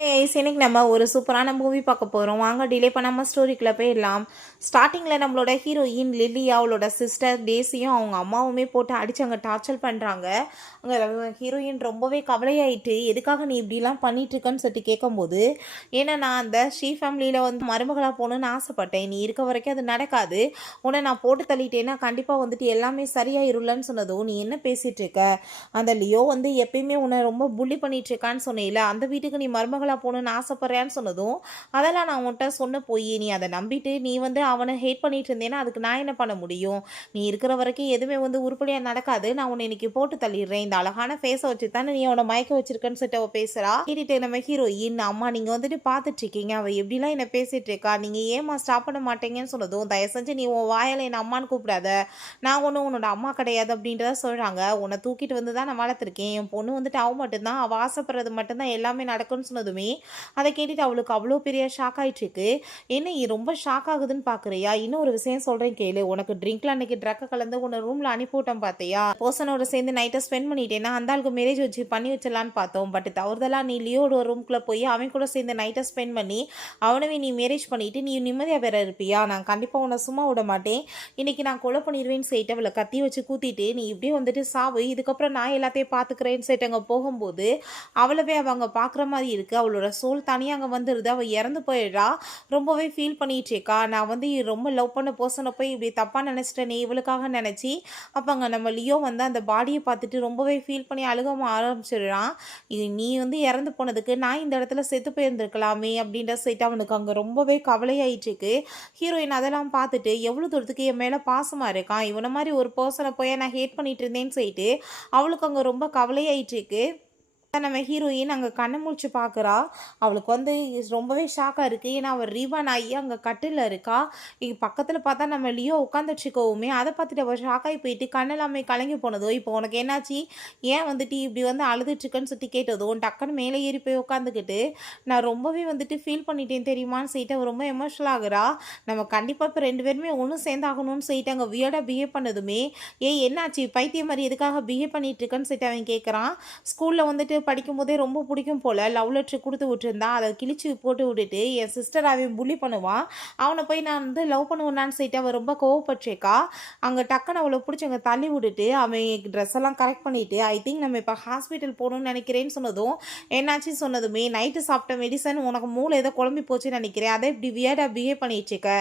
இன்னைக்கு நம்ம ஒரு சூப்பரான மூவி பார்க்க போகிறோம். வாங்க டிலே பண்ணாமல் ஸ்டோரிக்குள்ளே போயிடலாம். ஸ்டார்டிங்கில் நம்மளோட ஹீரோயின் லில்லி அவளோட சிஸ்டர் டேசியும் அவங்க அம்மாவுமே போட்டு அடித்து அங்கே டார்ச்சர் பண்ணுறாங்க. அங்கே ஹீரோயின் ரொம்பவே கவலையாயிட்டு எதுக்காக நீ இப்படிலாம் பண்ணிகிட்ருக்கன்னு சொல்லிட்டு கேட்கும்போது, ஏன்னா நான் அந்த ஸ்ரீ ஃபேமிலியில் வந்து மருமகளாக போகணுன்னு ஆசைப்பட்டேன். நீ இருக்க வரைக்கும் அது நடக்காது. உன்னை நான் போட்டு தள்ளிட்டேன்னா கண்டிப்பாக வந்துட்டு எல்லாமே சரியாயிரும்லன்னு சொன்னதும், நீ என்ன பேசிகிட்டு இருக்க? அந்த லியோ வந்து எப்பயுமே உன்னை ரொம்ப புள்ளி பண்ணிகிட்ருக்கான்னு சொன்னேல, அந்த வீட்டுக்கு நீ மருமகளாக போகணுன்னு ஆசைப்பட்றேன்னு சொன்னதும், அதெல்லாம் நான் உன்கிட்ட சொன்ன போய் நீ அதை நம்பிட்டு நீ வந்து அவனை ஹேட் பண்ணிட்டு இருந்தேன்னா அதுக்கு நான் என்ன பண்ண முடியும்? நீ இருக்கிற வரைக்கும் எதுவுமே வந்து உருப்படியாக நடக்காது. நான் உன்னை இன்னைக்கு போட்டு தள்ளிடுறேன். இந்த அழகான ஃபேஸை வச்சு தானே நீ அவனை மயக்க வச்சிருக்கன்னு சொல்லிட்டு அவள் பேசுகிறா. கேட்டுட்டு நம்ம ஹீரோயின், அம்மா நீங்கள் வந்துட்டு பார்த்துட்டு இருக்கீங்க, அவள் எப்படிலாம் என்ன பேசிட்டு இருக்கா, நீங்கள் ஏமா ஸ்டாப் பண்ண மாட்டேங்கன்னு சொன்னதும், தயவு செஞ்சு நீ உன் வாயால் என்னை அம்மான்னு கூப்பிடாத, நான் ஒன்றும் உன்னோட அம்மா கிடையாது அப்படின்றத சொல்கிறாங்க. உன்னை தூக்கிட்டு வந்து தான் நான் வளர்த்துருக்கேன். என் பொண்ணு வந்துட்டு அவள் மட்டும்தான், அவள் ஆசைப்படுறது மட்டும்தான் எல்லாமே நடக்கும்னு சொன்னதுமே அதை கேட்டுட்டு அவளுக்கு அவ்வளோ பெரிய ஷாக் ஆயிட்டுருக்கு. என்ன ரொம்ப ஷாக் ஆகுதுன்னு பார்க்குறியா? இன்னும் ஒரு விஷயம் சொல்கிறேன் கேளு. உனக்கு ட்ரிங்க்ல அன்னைக்கு ட்ரக்கை கலந்து உன்னை ரூமில் அனுப்பிவிட்டேன் பார்த்தியா? பர்சனோட சேர்ந்து நைட்டை ஸ்பெண்ட் பண்ணிட்டேன்னா அந்த ஆளுக்கு மேரேஜ் வச்சு பண்ணி வச்சிடலான்னு பார்த்தோம். பட் தவறுதலாக நீ லியோட ரூம்குள்ளே போய் அவன் கூட சேர்ந்து நைட்டை ஸ்பெண்ட் பண்ணி அவனவே நீ மேரேஜ் பண்ணிட்டு நீ நிம்மதியாக வேற இருப்பியா? நான் கண்டிப்பாக உன்னை சும்மா விட மாட்டேன். இன்னைக்கு நான் கொலை பண்ணிடுவேன்னு சொல்லிட்டு அவளை கத்தி வச்சு கூத்திட்டு நீ இப்படியே வந்துட்டு சாவு, இதுக்கப்புறம் நான் எல்லாத்தையும் பார்த்துக்கிறேன்னு சொல்லிட்டு அங்கே போகும்போது அவளவே அவங்க பார்க்குற மாதிரி இருக்குது. அவளோட சோல் தனியாக அங்கே வந்துடுது. அவள் இறந்து போயிடுறா. ரொம்பவே ஃபீல் பண்ணிட்டு இருக்கா. நான் வந்து ரொம்ப லவ் பண்ண பர்சனை போய் இப்படி தப்பாக நினச்சிட்டேனே இவளுக்காக நினச்சி. அப்போ அங்கே நம்ம லியோ வந்து அந்த பாடியை பார்த்துட்டு ரொம்பவே ஃபீல் பண்ணி அழுக ஆரம்பிச்சிடுறான். இது நீ வந்து இறந்து போனதுக்கு நான் இந்த இடத்துல செத்து போயிருந்துருக்கலாமே அப்படின்ற சைட்டு அவனுக்கு அங்கே ரொம்பவே கவலையாயிட்டு இருக்கு. ஹீரோயின் அதெல்லாம் பார்த்துட்டு எவ்வளோ தூரத்துக்கு என் மேலே பாசமாக இருக்கான், இவனை மாதிரி ஒரு பர்சனை போய் நான் ஹேட் பண்ணிட்டு இருந்தேன்னு சொல்லிட்டு அவளுக்கு அங்கே ரொம்ப கவலையாயிட்டு இருக்கு. நம்ம ஹீரோயின் அங்கே கண்ணை முழிச்சு பார்க்குறா. அவளுக்கு வந்து ரொம்பவே ஷாக்காக இருக்குது. ஏன்னா அவள் ரீவான் ஆகி அங்கே கட்டில் இருக்கா. இங்கே பக்கத்தில் பார்த்தா நம்ம லியோ உட்காந்துட்ருக்கவுமே அதை பார்த்துட்டு அவள் ஷாக்காகி போயிட்டு கண்ணெல்லாமே கலங்கி போனதோ, இப்போ உனக்கு என்னாச்சு, ஏன் வந்துட்டு இப்படி வந்து அழுதுட்ருக்குன்னு சொல்லி கேட்டதோ டக்குன்னு மேலே ஏறி போய் உட்காந்துக்கிட்டு நான் ரொம்பவே வந்துட்டு ஃபீல் பண்ணிட்டேன் தெரியுமான்னு சொல்லிட்டு அவள் ரொம்ப எமோஷனல் ஆகுறா. நம்ம கண்டிப்பாக இப்போ ரெண்டு பேருமே ஒன்றும் சேர்ந்தாகணும்னு சொல்லிட்டு அங்கே வியர்டாக பிஹேவ் பண்ணதுமே, ஏய் என்னாச்சு பைத்தியம் மாதிரி எதுக்காக பிஹேவ் பண்ணிகிட்ருக்கன்னு சொல்லிட்டு அவன் கேட்குறான். ஸ்கூலில் வந்துட்டு படிக்கும்போதே ரொம்ப பிடிக்கும் போல் லவ் லெட்ரு கொடுத்து விட்டுருந்தான். அதை கிழிச்சு போட்டு விட்டுட்டு என் சிஸ்டர் அவன் புள்ளி பண்ணுவான், அவனை போய் நான் வந்து லவ் பண்ணுவேன்னான்னு சொல்லிட்டு அவன் ரொம்ப கோவப்பட்டிருக்கா. அங்கே டக்குன்னு அவளை பிடிச்சி அங்கே தள்ளி விட்டுட்டு அவன் ட்ரெஸ் எல்லாம் கரெக்ட் பண்ணிவிட்டு ஐ திங்க் நம்ம இப்போ ஹாஸ்பிட்டல் போகணும்னு நினைக்கிறேன்னு சொன்னதும், என்னாச்சுன்னு சொன்னதுமே, நைட்டு சாப்பிட்ட மெடிசன் உனக்கு மூளை ஏதோ குழம்பி போச்சுன்னு நினைக்கிறேன், அதை இப்படி வியர்டாக பிஹேவ் பண்ணிட்டுருக்க,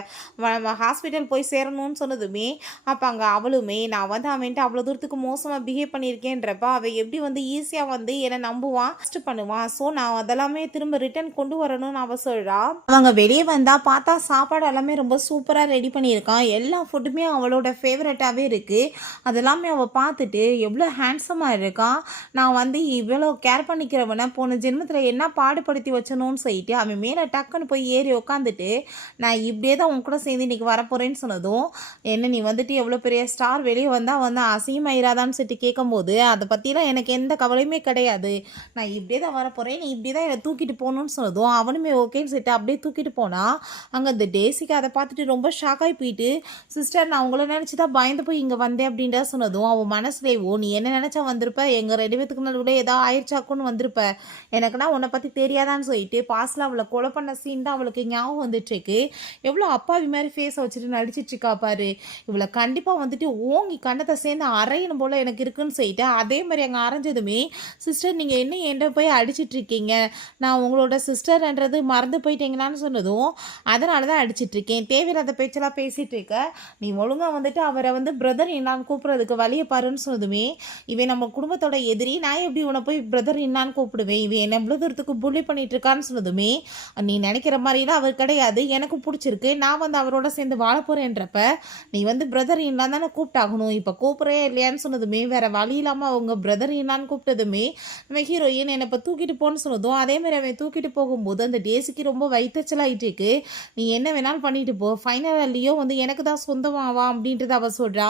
நம்ம ஹாஸ்பிட்டல் போய் சேரணும்னு சொன்னதுமே அப்போ அங்கே அவளுமே நான் வந்து அவன்ட்டு அவ்வளோ தூரத்துக்கு மோசமாக பிஹேவ் பண்ணியிருக்கேன்றப்ப அவள் எப்படி வந்து ஈஸியாக வந்து என்னை நம்புவான், பண்ணுவான். ஸோ நான் அதெல்லாமே திரும்ப ரிட்டர்ன் கொண்டு வரணும்னு அவ சொல்றா. அவங்க வெளியே வந்தா பார்த்தா சாப்பாடு எல்லாமே ரொம்ப சூப்பராக ரெடி பண்ணியிருக்கான். எல்லா ஃபுட்டுமே அவளோட ஃபேவரட்டாகவே இருக்கு. அதெல்லாமே அவள் பார்த்துட்டு எவ்வளோ ஹேண்ட்ஸமாக இருக்கான், நான் வந்து இவ்வளோ கேர் பண்ணிக்கிறவனை போன ஜென்மத்தில் என்ன பாடுபடுத்தி வச்சணும்னு சொல்லிட்டு அவன் மேலே டக்குன்னு போய் ஏறி உட்காந்துட்டு நான் இப்படியே தான் உன் கூட சேர்ந்து இன்னைக்கு வரப்போறேன்னு சொன்னதும், என்ன நீ வந்துட்டு எவ்வளோ பெரிய ஸ்டார் வெளியே வந்தால் வந்து அசிங்கமாயிராதான்னு சொல்லிட்டு கேட்கும்போது, அதை பற்றிலாம் எனக்கு எந்த கவலையுமே கிடையாது, நான் இப்படியே தான் வரப்போகிறேன், நீ இப்படி தான் என்னை தூக்கிட்டு போகணுன்னு சொன்னதும் அவனுமே ஓகேன்னு சொல்லிட்டு அப்படியே தூக்கிட்டு போனால் அங்கே அந்த டேசிக்கு அதை பார்த்துட்டு ரொம்ப ஷாக்காகி போயிட்டு, சிஸ்டர் நான் உங்களை நினச்சி தான் பயந்து போய் இங்கே வந்தேன் அப்படின்றத சொன்னதும் அவன் மனசுலேவோ நீ என்ன நினச்சா வந்திருப்ப, எங்கள் ரெண்டு பேத்துக்கு நடுவில் ஏதோ ஆயிடுச்சாக்குன்னு வந்திருப்ப, எனக்குன்னா உன்னை பற்றி தெரியாதான்னு சொல்லிட்டு பாஸ்டில் அவளை கொலை பண்ண சீன் தான் அவளுக்கு ஞாபகம் வந்துட்டுருக்கு. எவ்வளோ அப்பாவி மாதிரி ஃபேஸை வச்சுட்டு நடிச்சிட்ருக்கா பாரு. இவளை கண்டிப்பாக வந்துட்டு ஓங்கி கண்ணத்தை சேர்ந்து அரையணும் போல் எனக்கு இருக்குன்னு சொல்லிட்டு அதே மாதிரி அங்கே அரைஞ்சதுமே, சிஸ்டர் நீங்கள் என்ன என்கிட்ட போய் அடிச்சிட்ருக்கீங்க, நான் உங்களோட சிஸ்டர்ன்றது மறந்து போயிட்டீங்களான்னு சொன்னதும், அதனால தான் அடிச்சிட்ருக்கேன், தேவையில்லாத பேச்செல்லாம் பேசிகிட்டு இருக்க, நீ ஒழுங்காக வந்துட்டு அவரை வந்து பிரதர் என்னான்னு கூப்பிட்றதுக்கு வழியை பாருன்னு சொன்னதுமே, இவன் நம்ம குடும்பத்தோட எதிரி, நான் எப்படி உன்னை போய் பிரதர் என்னான்னு கூப்பிடுவேன், இவன் என்ன எவ்வளோ தூரத்துக்கு புள்ளி பண்ணிட்டு இருக்கான்னு சொன்னதுமே, நீ நினைக்கிற மாதிரிலாம் அவர் கிடையாது, எனக்கு பிடிச்சிருக்கு, நான் வந்து அவரோட சேர்ந்து வாழ போகிறேன்றப்ப நீ வந்து பிரதர் இன்னா தானே கூப்பிட்டாகணும், இப்போ கூப்பிட்றே இல்லையான்னு சொன்னதுமே, வேற வழி இல்லாமல் அவங்க பிரதர் இன்னான்னு கூப்பிட்டதுமே நம்ம ஹீரோயின் என்னை இப்போ தூக்கிட்டு போன்னு சொன்னதும் அதேமாதிரி அவன் தூக்கிட்டு போகும்போது அந்த டேஸுக்கு ரொம்ப வயிற்றுச்சலாயிட்டு இருக்கு. நீ என்ன வேணாலும் பண்ணிட்டு போ, ஃபைனலியோ வந்து எனக்கு தான் சொந்தமாவா அப்படின்றத அவள் சொல்கிறா.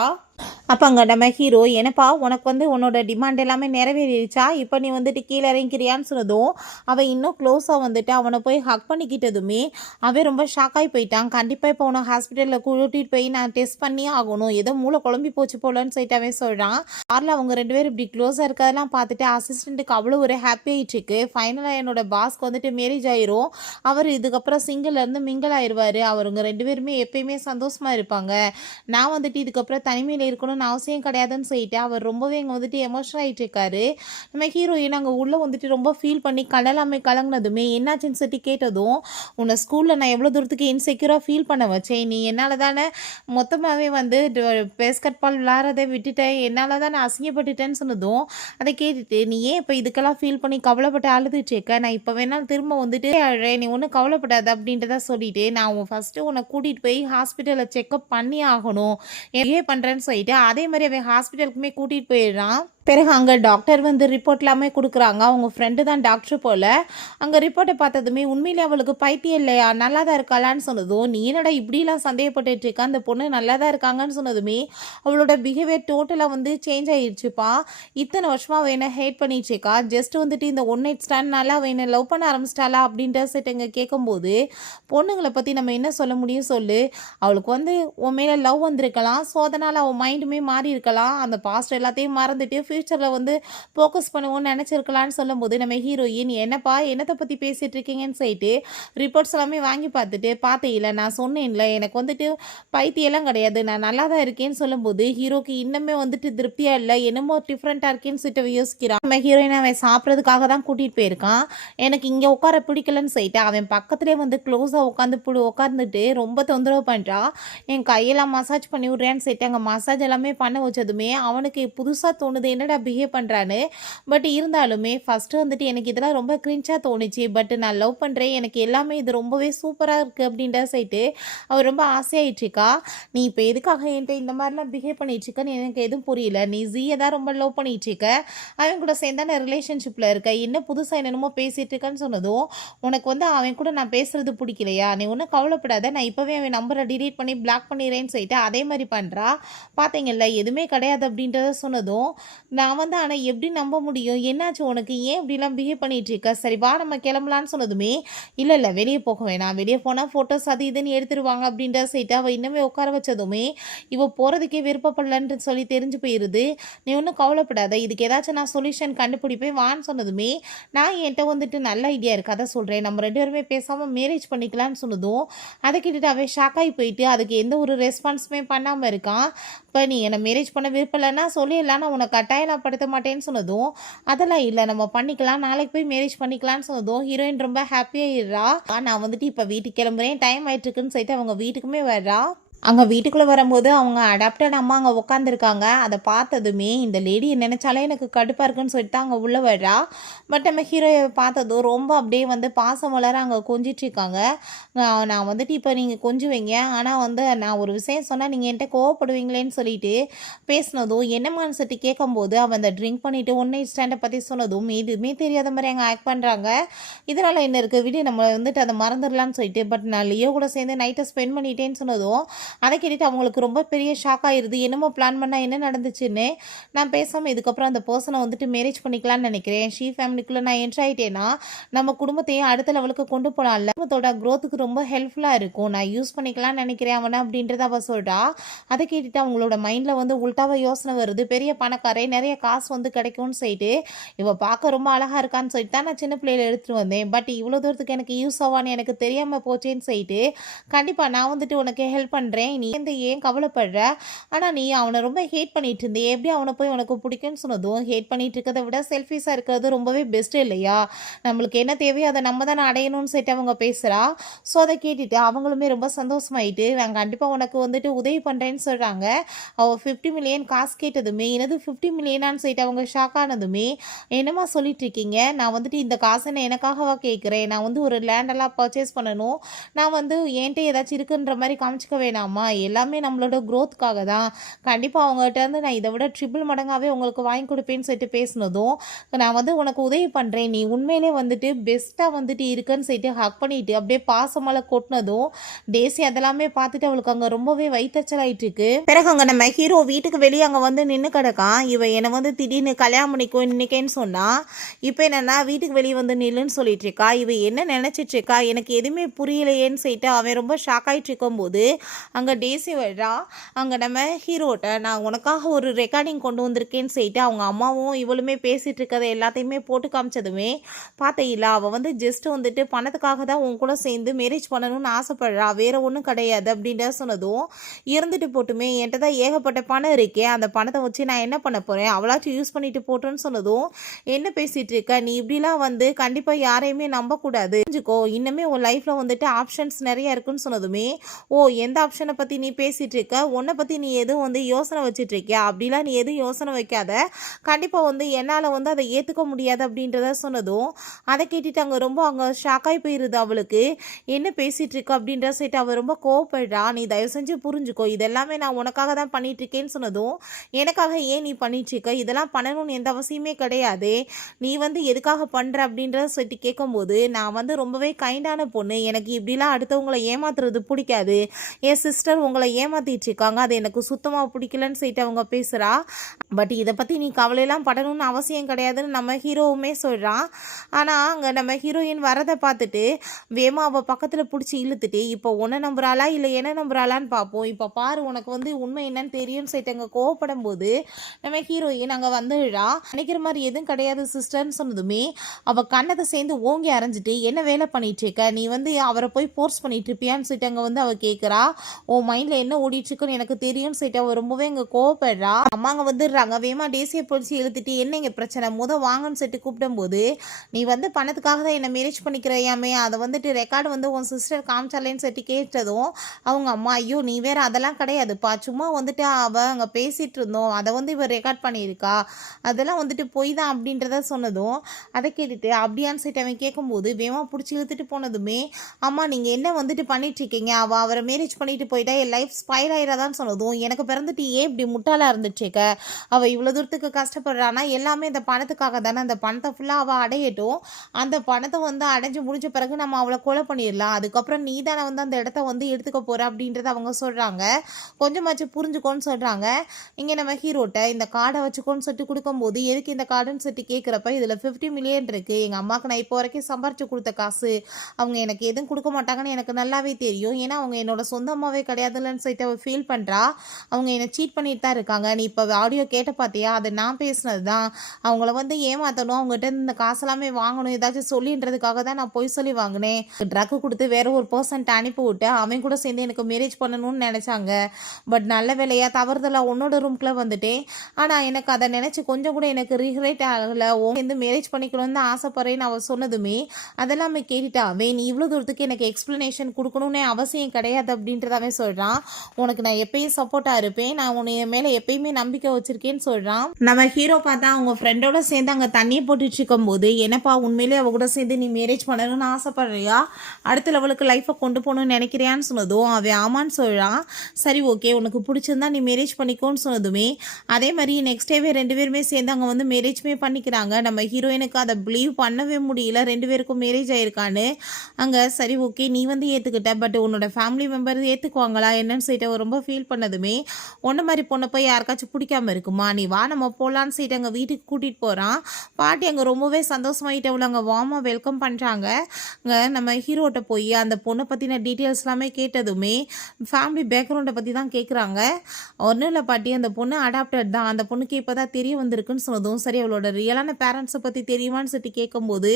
அப்போ அங்கே நம்ம ஹீரோ என்னப்பா உனக்கு உன்னோட டிமாண்ட் எல்லாமே நிறைவேறிடுச்சா, இப்போ நீ கீழே இறங்கிக்கிறியான்னு சொன்னதும் அவன் இன்னும் க்ளோஸாக அவனை போய் ஹக் பண்ணிக்கிட்டதுமே அவன் ரொம்ப ஷாக்காகி போயிட்டான். கண்டிப்பாக இப்போ உன ஹாஸ்பிட்டலில் கூட்டிகிட்டு போய் நான் டெஸ்ட் பண்ணியே ஆகணும், ஏதோ மூளை குழம்பி போச்சு போலன்னு சொல்லிட்டு அவன் சொல்கிறான். காரில் அவங்க 2 பேரும் இப்படி க்ளோஸாக இருக்கிறதெல்லாம் பார்த்துட்டு அசிஸ்டண்ட்டுக்கு அவ்வளோ ஒரு ஹாப்பி ஆகிட்டுருக்கு. ஃபைனலாக என்னோட பாஸ்க்கு மேரேஜ் ஆயிரும், அவர் இதுக்கப்புறம் சிங்கிள்லேருந்து மிங்கிள் ஆயிடுவார், அவருங்க 2 பேருமே எப்பயுமே சந்தோஷமாக இருப்பாங்க, நான் இதுக்கப்புறம் தனிமையில் இருக்கணும்னு அவசியம் கிடையாதுன்னு சொல்லிட்டு அவர் ரொம்பவே இங்கே எமோஷனல் ஆகிட்டு இருக்காரு. நம்ம ஹீரோயின் அங்கே உள்ளே ரொம்ப ஃபீல் பண்ணி கலலாமே கலங்கினதுமே என்னாச்சுன்னு சொல்லி கேட்டதும், உன்னை ஸ்கூலில் நான் எவ்வளோ தூரத்துக்கு இன்செக்யூராக ஃபீல் பண்ண வச்சேன், நீ என்னால் தானே மொத்தமாகவே பேஸ்கெட் பால் விளாட்றதை விட்டுட்டேன், என்னால் தான் நான் அசிங்கப்பட்டுட்டேன்னு சொன்னதும் அதை கேட்டுட்டு நீ ஏன் இப்போ இதுக்கெல்லாம் ஃபீல் பண்ணி கவலைப்பட்டு அழுதுட்டுருக்க, நான் இப்போ வேணாலும் திரும்ப அழுறேன், நீ ஒன்றும் கவலைப்படாத அப்படின்றத சொல்லிட்டு நான் ஃபஸ்ட்டு உன்னை கூட்டிகிட்டு போய் ஹாஸ்பிட்டலில் செக்அப் பண்ணி ஆகணும் ஏன் பண்ணுறேன்னு சொல்லிட்டு அதே மாதிரி அவன் ஹாஸ்பிட்டலுக்குமே கூட்டிகிட்டு போயிடுறான். பிறகு அங்கே டாக்டர் ரிப்போர்ட் எல்லாமே கொடுக்குறாங்க. அவங்க ஃப்ரெண்டு தான் டாக்டர் போல். அங்கே ரிப்போர்ட்டை பார்த்ததுமே உண்மையிலே அவளுக்கு பைத்தியம் இல்லையா, நல்லா தான் இருக்காளான்னு சொன்னதும், நீ என்னடா இப்படிலாம் சந்தேகப்பட்டு இருக்கா, அந்த பொண்ணு நல்லா தான் இருக்காங்கன்னு சொன்னதுமே அவளோட பிஹேவியர் டோட்டலாக சேஞ்ச் ஆகிடுச்சுப்பா. இத்தனை வருஷமாக அவள் என்ன ஹேட் பண்ணிட்டுருக்கா, ஜஸ்ட் இந்த ஒன் நைட் ஸ்டாண்ட்னால அவள் என்ன லவ் பண்ண ஆரம்பிச்சிட்டாளா அப்படின்ற செட்டுங்க கேட்கும்போது, பொண்ணுங்களை பற்றி நம்ம என்ன சொல்ல முடியும் சொல்லு, அவளுக்கு உன் மேலே லவ் வந்திருக்கலாம், ஸோ அதனால் அவள் மைண்டுமே மாறி இருக்கலாம், அந்த பாஸ்ட் எல்லாத்தையும் மறந்துட்டு ஃப்யூச்சரில் ஃபோக்கஸ் பண்ணுவோன்னு நினச்சிருக்கலான்னு சொல்லும்போது நம்ம ஹீரோயின் என்னப்பா என்னத்தை பற்றி பேசிகிட்டு இருக்கீங்கன்னு சொல்லிட்டு ரிப்போர்ட்ஸ் எல்லாமே வாங்கி பார்த்துட்டு பார்த்தீங்கள நான் சொன்னேன்ல எனக்கு பைத்தியெல்லாம் கிடையாது, நான் நல்லா தான் இருக்கேன்னு சொல்லும்போது ஹீரோக்கு இன்னுமே திருப்தியாக இல்லை, என்னமோ டிஃப்ரெண்ட்டாக இருக்கேன்னு சொல்லிட்டு யோசிக்கிறான். நம்ம ஹீரோயின் அவன் சாப்பிட்றதுக்காக தான் கூட்டிகிட்டு போயிருக்கான். எனக்கு இங்கே உட்கார பிடிக்கலன்னு சொல்லிட்டு அவன் பக்கத்துலேயே க்ளோஸாக உட்காந்துட்டு ரொம்ப தொந்தரவு பண்ணுறான். என் கையெல்லாம் மசாஜ் பண்ணி விட்றேன்னு சொல்லிட்டு அங்கே மசாஜ் எல்லாமே பண்ண வச்சதுமே அவனுக்கு புதுசாக தோணுது என்னடா பிஹேவ் பண்ணுறான்னு. பட் இருந்தாலுமே ஃபஸ்ட்டு எனக்கு இதெல்லாம் ரொம்ப கிரிஞ்சாக தோணுச்சு, பட் நான் லவ் பண்ணுறேன், எனக்கு எல்லாமே இது ரொம்பவே சூப்பராக இருக்குது அப்படின்ற சைட்டு அவர் ரொம்ப ஆசையாயிட்டுருக்கா. நீ இப்போ எதுக்காக என்கிட்ட இந்த மாதிரிலாம் பிஹேவ் பண்ணிகிட்ருக்கன்னு எனக்கு எதுவும் புரியல, நீ ஜீயை தான் ரொம்ப லவ் பண்ணிகிட்ருக்க, அவன் கூட சேர்ந்தான ரிலேஷன்ஷிப்பில் இருக்க, என்ன புதுசாக என்னென்னமோ பேசிகிட்டு இருக்கன்னு சொன்னதும் உனக்கு அவன் கூட நான் பேசுகிறது பிடிக்கலையா, நீ ஒன்றும் கவலைப்படாத, நான் இப்போவே அவன் நம்பரை டிலீட் பண்ணி பிளாக் பண்ணிடுறேன்னு சொல்லிட்டு அதே மாதிரி பண்ணுறா. பார்த்தீங்கல்ல எதுவுமே கிடையாது அப்படின்றத சொன்னதும் நான் ஆனால் எப்படி நம்ப முடியும், என்னாச்சு உனக்கு, ஏன் இப்படிலாம் பிஹேவ் பண்ணிட்டு இருக்க, சரி வா நம்ம கிளம்பலான்னு சொன்னதுமே இல்லை வெளியே போக வேணாம், வெளியே போனால் ஃபோட்டோஸ் அது இதுன்னு எடுத்துருவாங்க அப்படின்ற சைட்டு அவள் இன்னுமே உட்கார வச்சதுமே இவள் போகிறதுக்கே விருப்பப்படலன்னு சொல்லி தெரிஞ்சு போயிடுது. நீ ஒன்றும் கவலைப்படாத, இதுக்கு ஏதாச்சும் நான் சொல்யூஷன் கண்டுபிடிப்பேன் வான்னு சொன்னதுமே நான் என்கிட்ட நல்ல ஐடியா இருக்குது, அதை சொல்கிறேன், நம்ம 2 பேருமே பேசாமல் மேரேஜ் பண்ணிக்கலான்னு சொன்னதும் அதை கேட்டுட்டு அவன் ஷாக்காகி போயிட்டு அதுக்கு எந்த ஒரு ரெஸ்பான்ஸுமே பண்ணாமல் இருக்கான். இப்போ நீ என்னை மேரேஜ் பண்ண விருப்பம் இல்லைன்னா சொல்லிடலாம், நான் உனக்கு கட்டாயம் படுத்த மாட்டேன்னு சொன்னதும் அதெல்லாம் இல்லை நம்ம பண்ணிக்கலாம், நாளைக்கு போய் மேரேஜ் பண்ணிக்கலான்னு சொன்னதும் ஹீரோயின் ரொம்ப ஹாப்பியாகிடுறா. நான் இப்போ வீட்டுக்கு கிளம்புறேன், டைம் ஆகிட்டுருக்குன்னு சொல்லிட்டு அவங்க வீட்டுக்குமே வர்றா. அங்கே வீட்டுக்குள்ளே வரும்போது அவங்க அடாப்டட் அம்மா அங்கே உட்காந்துருக்காங்க. அதை பார்த்ததுமே இந்த லேடியை நினச்சாலே எனக்கு கடுப்பாக இருக்குன்னு சொல்லிட்டு அங்கே உள்ளே வர்றா. பட் நம்ம ஹீரோயை பார்த்ததும் ரொம்ப அப்படியே பாசம் வளர அங்கே கொஞ்சிட்ருக்காங்க. நான் இப்போ நீங்கள் கொஞ்சுவீங்க, ஆனால் நான் ஒரு விஷயம் சொன்னால் நீங்கள் என்கிட்ட கோவப்படுவீங்களேன்னு சொல்லிட்டு பேசினதும் என்னம்மான்னு சொல்லிட்டு கேட்கும்போது அவன் அந்த ட்ரிங்க் பண்ணிவிட்டு ஒன் நைட் ஸ்டாண்டை பற்றி சொன்னதும் எதுவுமே தெரியாத மாதிரி அங்கே ஆக்ட் பண்ணுறாங்க. இதனால் என்ன இருக்குது விடு நம்ம அதை மறந்துடலான்னு சொல்லிட்டு பட் நான் லியோ கூட சேர்ந்து நைட்டை ஸ்பெண்ட் பண்ணிட்டேன்னு சொன்னதும் அதை கேட்டுட்டு அவங்களுக்கு ரொம்ப பெரிய ஷாக் ஆயிடுது. என்னமோ பிளான் பண்ணால் என்ன நடந்துச்சுன்னு. நான் பேசாமல் இதுக்கப்புறம் அந்த பர்சனை மேரேஜ் பண்ணிக்கலான்னு நினைக்கிறேன், ஷீ ஃபேமிலிக்குள்ளே நான் என்ட்ரு ஆகிட்டேன்னா நம்ம குடும்பத்தையும் அடுத்த லெவலுக்கு கொண்டு போகலாம்ல, குடும்பத்தோட க்ரோத்துக்கு ரொம்ப ஹெல்ப்ஃபுல்லாக இருக்கும், நான் யூஸ் பண்ணிக்கலாம்னு நினைக்கிறேன் அவனை அப்படின்றத அவள் சொல்கிறா. அதை கேட்டுட்டு அவங்களோட மைண்டில் உள்டாவாக யோசனை வருது, பெரிய பணக்காரை நிறைய காசு கிடைக்கும்னு சொல்லிட்டு இவள் பார்க்க ரொம்ப அழகாக இருக்கான்னு சொல்லிட்டு தான் நான் சின்ன பிள்ளையில எடுத்துகிட்டு வந்தேன், பட் இவ்வளோ தூரத்துக்கு எனக்கு யூஸ் ஆவான்னு எனக்கு தெரியாமல் போச்சேன்னு சொல்லிட்டு கண்டிப்பாக நான் உனக்கு ஹெல்ப் பண்ணுறேன், நீ ஏன் கவலைப்படுற, ஆனால் நீ அவனை ரொம்ப ஹேட் பண்ணிட்டு இருந்தே, எப்படி அவனை போய் உனக்கு பிடிக்கும்னு சொன்னதும் ஹேட் பண்ணிட்டு இருக்கிறத விட செல்ஃபிஷாக இருக்கிறது ரொம்பவே பெஸ்ட்டு இல்லையா, நம்மளுக்கு என்ன தேவையோ அதை நம்ம தானே அடையணும்னு சொல்லிட்டு அவங்க பேசுகிறா. ஸோ அதை கேட்டுட்டு அவங்களுமே ரொம்ப சந்தோஷமாயிட்டு நான் கண்டிப்பாக உனக்கு உதவி பண்ணுறேன்னு சொல்கிறாங்க. அவள் 50 மில்லியன் காசு கேட்டதுமே எனது 50 மில்லியனான்னு சொல்லிட்டு அவங்க ஷாக் ஆனதுமே என்னமா சொல்லிட்டு இருக்கீங்க, நான் இந்த காசை நான் எனக்காகவா கேட்குறேன், நான் ஒரு லேண்டெல்லாம் பர்ச்சேஸ் பண்ணணும், நான் என்கிட்ட ஏதாச்சும் இருக்குன்ற மாதிரி காமிச்சிக்க வேணாம் வேணாமா, எல்லாமே நம்மளோட க்ரோத்துக்காக தான். கண்டிப்பா அவங்ககிட்ட இருந்து நான் இத விட ட்ரிபிள் மடங்காவே உங்களுக்கு வாங்கி குடுப்பேன்னு சொல்லிட்டு பேசினதும், நான் வந்து உனக்கு உதவி பண்றேன். நீ உண்மையிலே வந்துட்டு பெஸ்ட்டா வந்துட்டு இருக்கன்னு சொல்லிட்டு ஹக் பண்ணிட்டு அப்படியே பாசமழை கொட்டுனதும், டேஸி அதெல்லாமே பார்த்துட்டு அவளுக்கு அங்க ரொம்பவே வயித்தெரிச்சலாயிட்டு இருக்கு. பிறகு அங்க நம்ம ஹீரோ வீட்டுக்கு வெளியே அங்க வந்து நின்னு கிடக்கான். இவ என்ன வந்து திடீர்னு கல்யாணம் பண்ணிக்கோ இன்னைக்கேன்னு சொன்னா, இப்போ என்னன்னா வீட்டுக்கு வெளியே வந்து நில்லுன்னு சொல்லிட்டு இருக்கா. இவ என்ன நினைச்சிட்டு இருக்கா, எனக்கு எதுவுமே புரியலையேன்னு சொல்லிட்டு அவன் ரொம்ப ஷாக் ஆயிட்டு இருக்கும்போது அங்க டேஸி வர்றா. அங்க நம்ம ஹீரோட்ட நான் உனக்காக ஒரு ரெக்கார்டிங் கொண்டு வந்திருக்கேன்னு சொல்லிட்டு அவங்க அம்மாவும் இவளுமே பேசிட்டு இருக்கதை எல்லாத்தையுமே போட்டு காமிச்சதுமே பார்த்தீங்களா, அவள் வந்து ஜஸ்ட் வந்துட்டு பணத்துக்காக தான் உன் கூட சேர்ந்து மேரேஜ் பண்ணணும்னு ஆசைப்படுறா, வேற ஒன்றும் கிடையாது அப்படின்ற சொன்னதும், இருந்துட்டு போட்டுமே என்கிட்ட தான் ஏகப்பட்ட பணம் இருக்கே, அந்த பணத்தை வச்சு நான் என்ன பண்ண போகிறேன், அவளாச்சும் யூஸ் பண்ணிட்டு போட்டோன்னு சொன்னதும், என்ன பேசிகிட்டு இருக்க நீ, இப்படிலாம் வந்து கண்டிப்பாக யாரையுமே நம்பக்கூடாது புரிஞ்சுக்கோ, இன்னுமே உன் லைஃப்பில் வந்துட்டு ஆப்ஷன்ஸ் நிறைய இருக்குன்னு சொன்னதுமே, ஓ எந்த ஆப்ஷனை பற்றி நீ பேசிகிட்டு இருக்க, உன்னை பற்றி நீ எதுவும் வந்து யோசனை வச்சுட்டு இருக்கியா, அப்படிலாம் நீ எதுவும் யோசனை வைக்காத, கண்டிப்பாக வந்து என்னால் வந்து அதை ஏற்றுக்க முடியாது அப்படின்றத சொன்னதும், அதை கேட்டுட்டு அங்கே ரொம்ப அங்கே ஷாக்காகி போயிடுது அவளுக்கு. என்ன பேசிகிட்டு இருக்க அப்படின்ற சைட்டு அவள் ரொம்ப கோவப்படுறா. நீ தயவு செஞ்சு புரிஞ்சுக்கோ, இதெல்லாமே நான் உனக்காக தான் பண்ணிட்டு இருக்கேன்னு சொன்னதும், எனக்காக ஏன் நீ பண்ணிட்டு இருக்க, இதெல்லாம் பண்ணணும்னு எந்த அவசியமே கிடையாது, நீ வந்து எதுக்காக பண்ணுற அப்படின்றத சொல்லிட்டு கேட்கும்போது, நான் வந்து ரொம்பவே கைண்டான பொண்ணு, எனக்கு இப்படிலாம் அடுத்தவங்களை ஏமாத்துறது பிடிக்காது, என் சிஸ்டர் உங்களை ஏமாத்திட்டு இருக்காங்க, அது எனக்கு சுத்தமாக பிடிக்கலன்னு சொல்லிட்டு அவங்க பேசுகிறா. பட் இதை பற்றி நீ கவலையெல்லாம் படணும்னு அவசியம் கிடையாதுன்னு நம்ம ஹீரோவுமே சொல்கிறான். ஆனால் அங்கே நம்ம ஹீரோயின் வரதை பார்த்துட்டு வேமா அவள் பக்கத்தில் பிடிச்சி இழுத்துட்டு, இப்போ உன்னை நம்புறாளா இல்லை என்ன நம்புறாளான்னு பார்ப்போம், இப்போ பாரு உனக்கு வந்து உண்மை என்னன்னு தெரியும்னு சொல்லிட்டு அங்கே கோவப்படும் போது நம்ம ஹீரோயின் அங்கே வந்துடுறா. நினைக்கிற மாதிரி எதுவும் கிடையாது சிஸ்டர்னு சொன்னதுமே அவள் கண்ணத்தை சேர்ந்து ஓங்கி அரைஞ்சிட்டு, என்ன வேலை பண்ணிட்டு இருக்க, நீ வந்து அவரை போய் ஃபோர்ஸ் பண்ணிட்டு இருப்பியான்னு சொல்லிட்டு அங்கே வந்து அவள் கேட்குறா. உன் மைண்டில் என்ன ஓடிட்டு இருக்குன்னு எனக்கு தெரியும்னு சொல்லிட்டு அவள் ரொம்பவே அங்கே கோவப்படுறா. அம்மா அங்கே வந்துடுறாங்க. வேமா டேசியை பிடிச்சி இழுத்துட்டு, என்ன இங்கே பிரச்சனை வாங்கன்னு சொல்லிட்டு கூப்பிடும்போது, நீ வந்து பணத்துக்காக தான் என்னை மேரேஜ் பண்ணிக்கிறையாமே, அதை வந்துட்டு ரெக்கார்டு வந்து உன் சிஸ்டர் காமிச்சாலேன்னு சொல்லிட்டு கேட்டதும் அவங்க அம்மா, ஐயோ நீ வேற அதெல்லாம் கிடையாதுப்பா, சும்மா வந்துட்டு அவள் அங்கே பேசிகிட்டு இருந்தோம், அதை வந்து இவ ரெக்கார்ட் பண்ணியிருக்கா, அதெல்லாம் வந்துட்டு பொய் தான் அப்படின்றத சொன்னதும், அதை கேட்டுட்டு அப்படியான்னு சொல்லிட்டு அவன் கேட்கும்போது வேமா பிடிச்சி இழுத்துட்டு போனதுமே, அம்மா நீங்கள் என்ன வந்துட்டு பண்ணிட்டு இருக்கீங்க, அவரை மேரேஜ் பண்ணிட்டு போயிட்டா என் லைஃப் ஸ்பாயில் ஆயிடாதான்னு சொன்னதும், எனக்கு பிறந்துட்டு ஏன் இப்படி முட்டாளாக இருந்துச்சுக்க, அவள் இவ்வளோ தூரத்துக்கு கஷ்டப்படுறான்னா எல்லாமே இந்த பணத்துக்காக தானே, அந்த பணத்தை ஃபுல்லாக அவள் அடையட்டும், அந்த பணத்தை வந்து அடைஞ்சு முடிஞ்ச பிறகு நம்ம அவளை கொலை பண்ணிடலாம், அதுக்கப்புறம் நீ தானே வந்து அந்த இடத்த வந்து எடுத்துக்க போகிற அப்படின்றத அவங்க சொல்கிறாங்க. கொஞ்சமாச்சும் புரிஞ்சுக்கோன்னு சொல்கிறாங்க. இங்கே நம்ம ஹீரோட்ட இந்த கார்டை வச்சுக்கோன்னு சொல்லிட்டு கொடுக்கும்போது, எதுக்கு இந்த கார்டுன்னு சொல்லிட்டு கேட்குறப்ப, இதில் 50 மில்லியன் இருக்குது, எங்கள் அம்மாவுக்கு நான் இப்போ வரைக்கும் சம்பாரிச்சு கொடுத்த காசு, அவங்க எனக்கு எதுவும் கொடுக்க மாட்டாங்கன்னு எனக்கு நல்லாவே தெரியும், ஏன்னா அவங்க என்னோட சொந்த அம்மாவே கிடையாதுல்லன்னு சொல்லிட்டு அவள் ஃபீல் பண்ணுறா. அவங்க என்னை சீட் பண்ணிட்டு தான் இருக்காங்க, நீ இப்போ ஆடியோ கேட்ட பார்த்தியா, அது நான் பேசினது தான், அவங்கள வந்து ஏமாற்றணும், அவங்ககிட்ட இந்த காசெல்லாமே வாங்கணும் ஏதாச்சும் சொல்லின்றதுக்காக தான் நான் பொய் சொல்லி வாங்கினேன், ட்ரக்கு கொடுத்து வேற ஒரு பர்சன்ட் அனுப்பி விட்டு அவன் கூட சேர்ந்து எனக்கு மேரேஜ் பண்ணணும்னு நினச்சாங்க, பட் நல்ல வேலையாக தவறுதலாக உன்னோட ரூம்குள்ளே வந்துட்டேன், ஆனால் எனக்கு அதை நினச்சி கொஞ்சம் கூட எனக்கு ரிக்ரெட் ஆகலை, சேர்ந்து மேரேஜ் பண்ணிக்கணும்னு தான் ஆசைப்படுறேன்னு அவள் சொன்னதுமே அதெல்லாமே கேட்டுட்டா. அவன் நீ இவ்வளோ தூரத்துக்கு எனக்கு எக்ஸ்ப்ளனேஷன் கொடுக்கணும்னே அவசியம் கிடையாது அப்படின்றதாவே சொல்கிறான். உனக்கு நான் எப்பயும் சப்போர்ட்டாக இருப்பேன், நான் உன்னை மேலே எப்பயுமே நம்பிக்கை வச்சிருக்கேன்னு சொல்கிறான். நம்ம ஹீரோ பார்த்தா அவங்க ஃப்ரெண்டோட சேர்ந்து அங்கே தண்ணியை போட்டுட்டு இருக்கும்போது, என்னப்பா உண்மையிலே அவ கூட சேர்ந்து நீ மேரேஜ் பண்ணணும்னு ஆசைப்படுறியா, அடுத்த லெவலுக்கு லைஃப்பை கொண்டு போகணும்னு நினைக்கிறியான்னு சொன்னதும் அவன் ஆமான்னு சொல்கிறான். சரி ஓகே உனக்கு பிடிச்சிருந்தா நீ மேரேஜ் பண்ணிக்கோன்னு சொன்னதுமே அதே மாதிரி நெக்ஸ்ட் டேவே 2 பேருமே சேர்ந்து அங்கே வந்து மேரேஜ்மே பண்ணிக்கிறாங்க. நம்ம ஹீரோயினுக்கு அதை பிலீவ் பண்ணவே முடியல, 2 பேருக்கும் மேரேஜ் ஆயிருக்கான்னு. அங்கே சரி ஓகே நீ வந்து ஏற்றுக்கிட்ட, பட் உன்னோட ஃபேமிலி மெம்பர் ஏற்றுக்குவாங்களா என்னன்னு சொல்லிட்டு ரொம்ப ஃபீல் பண்ணதுமே, ஒன்றை மாதிரி பொண்ணை போய் யாருக்காச்சும் பிடிக்காம இருக்குமா, நீ வா நம்ம போகலான்னு சொல்லிட்டு அங்கே வீட்டுக்கு கூட்டிகிட்டு போகிறான். பாட்டி அங்கே ரொம்பவே சந்தோஷமாயிட்டு அவளை அங்கே வார்மாக வெல்கம் பண்ணுறாங்க. அங்கே நம்ம ஹீரோட்ட போய் அந்த பொண்ணை பற்றின டீட்டெயில்ஸ் எல்லாமே கேட்டதுமே ஃபேமிலி பேக்ரவுண்டை பற்றி தான் கேட்குறாங்க. ஒன்றும் இல்லை பாட்டி, அந்த பொண்ணு அடாப்டட் தான், அந்த பொண்ணுக்கு இப்போ தான் தெரிய வந்திருக்குன்னு சொன்னதும், சரி அவளோட ரியலான பேரண்ட்ஸை பற்றி தெரியுமான்னு சொல்லிட்டு கேட்கும்போது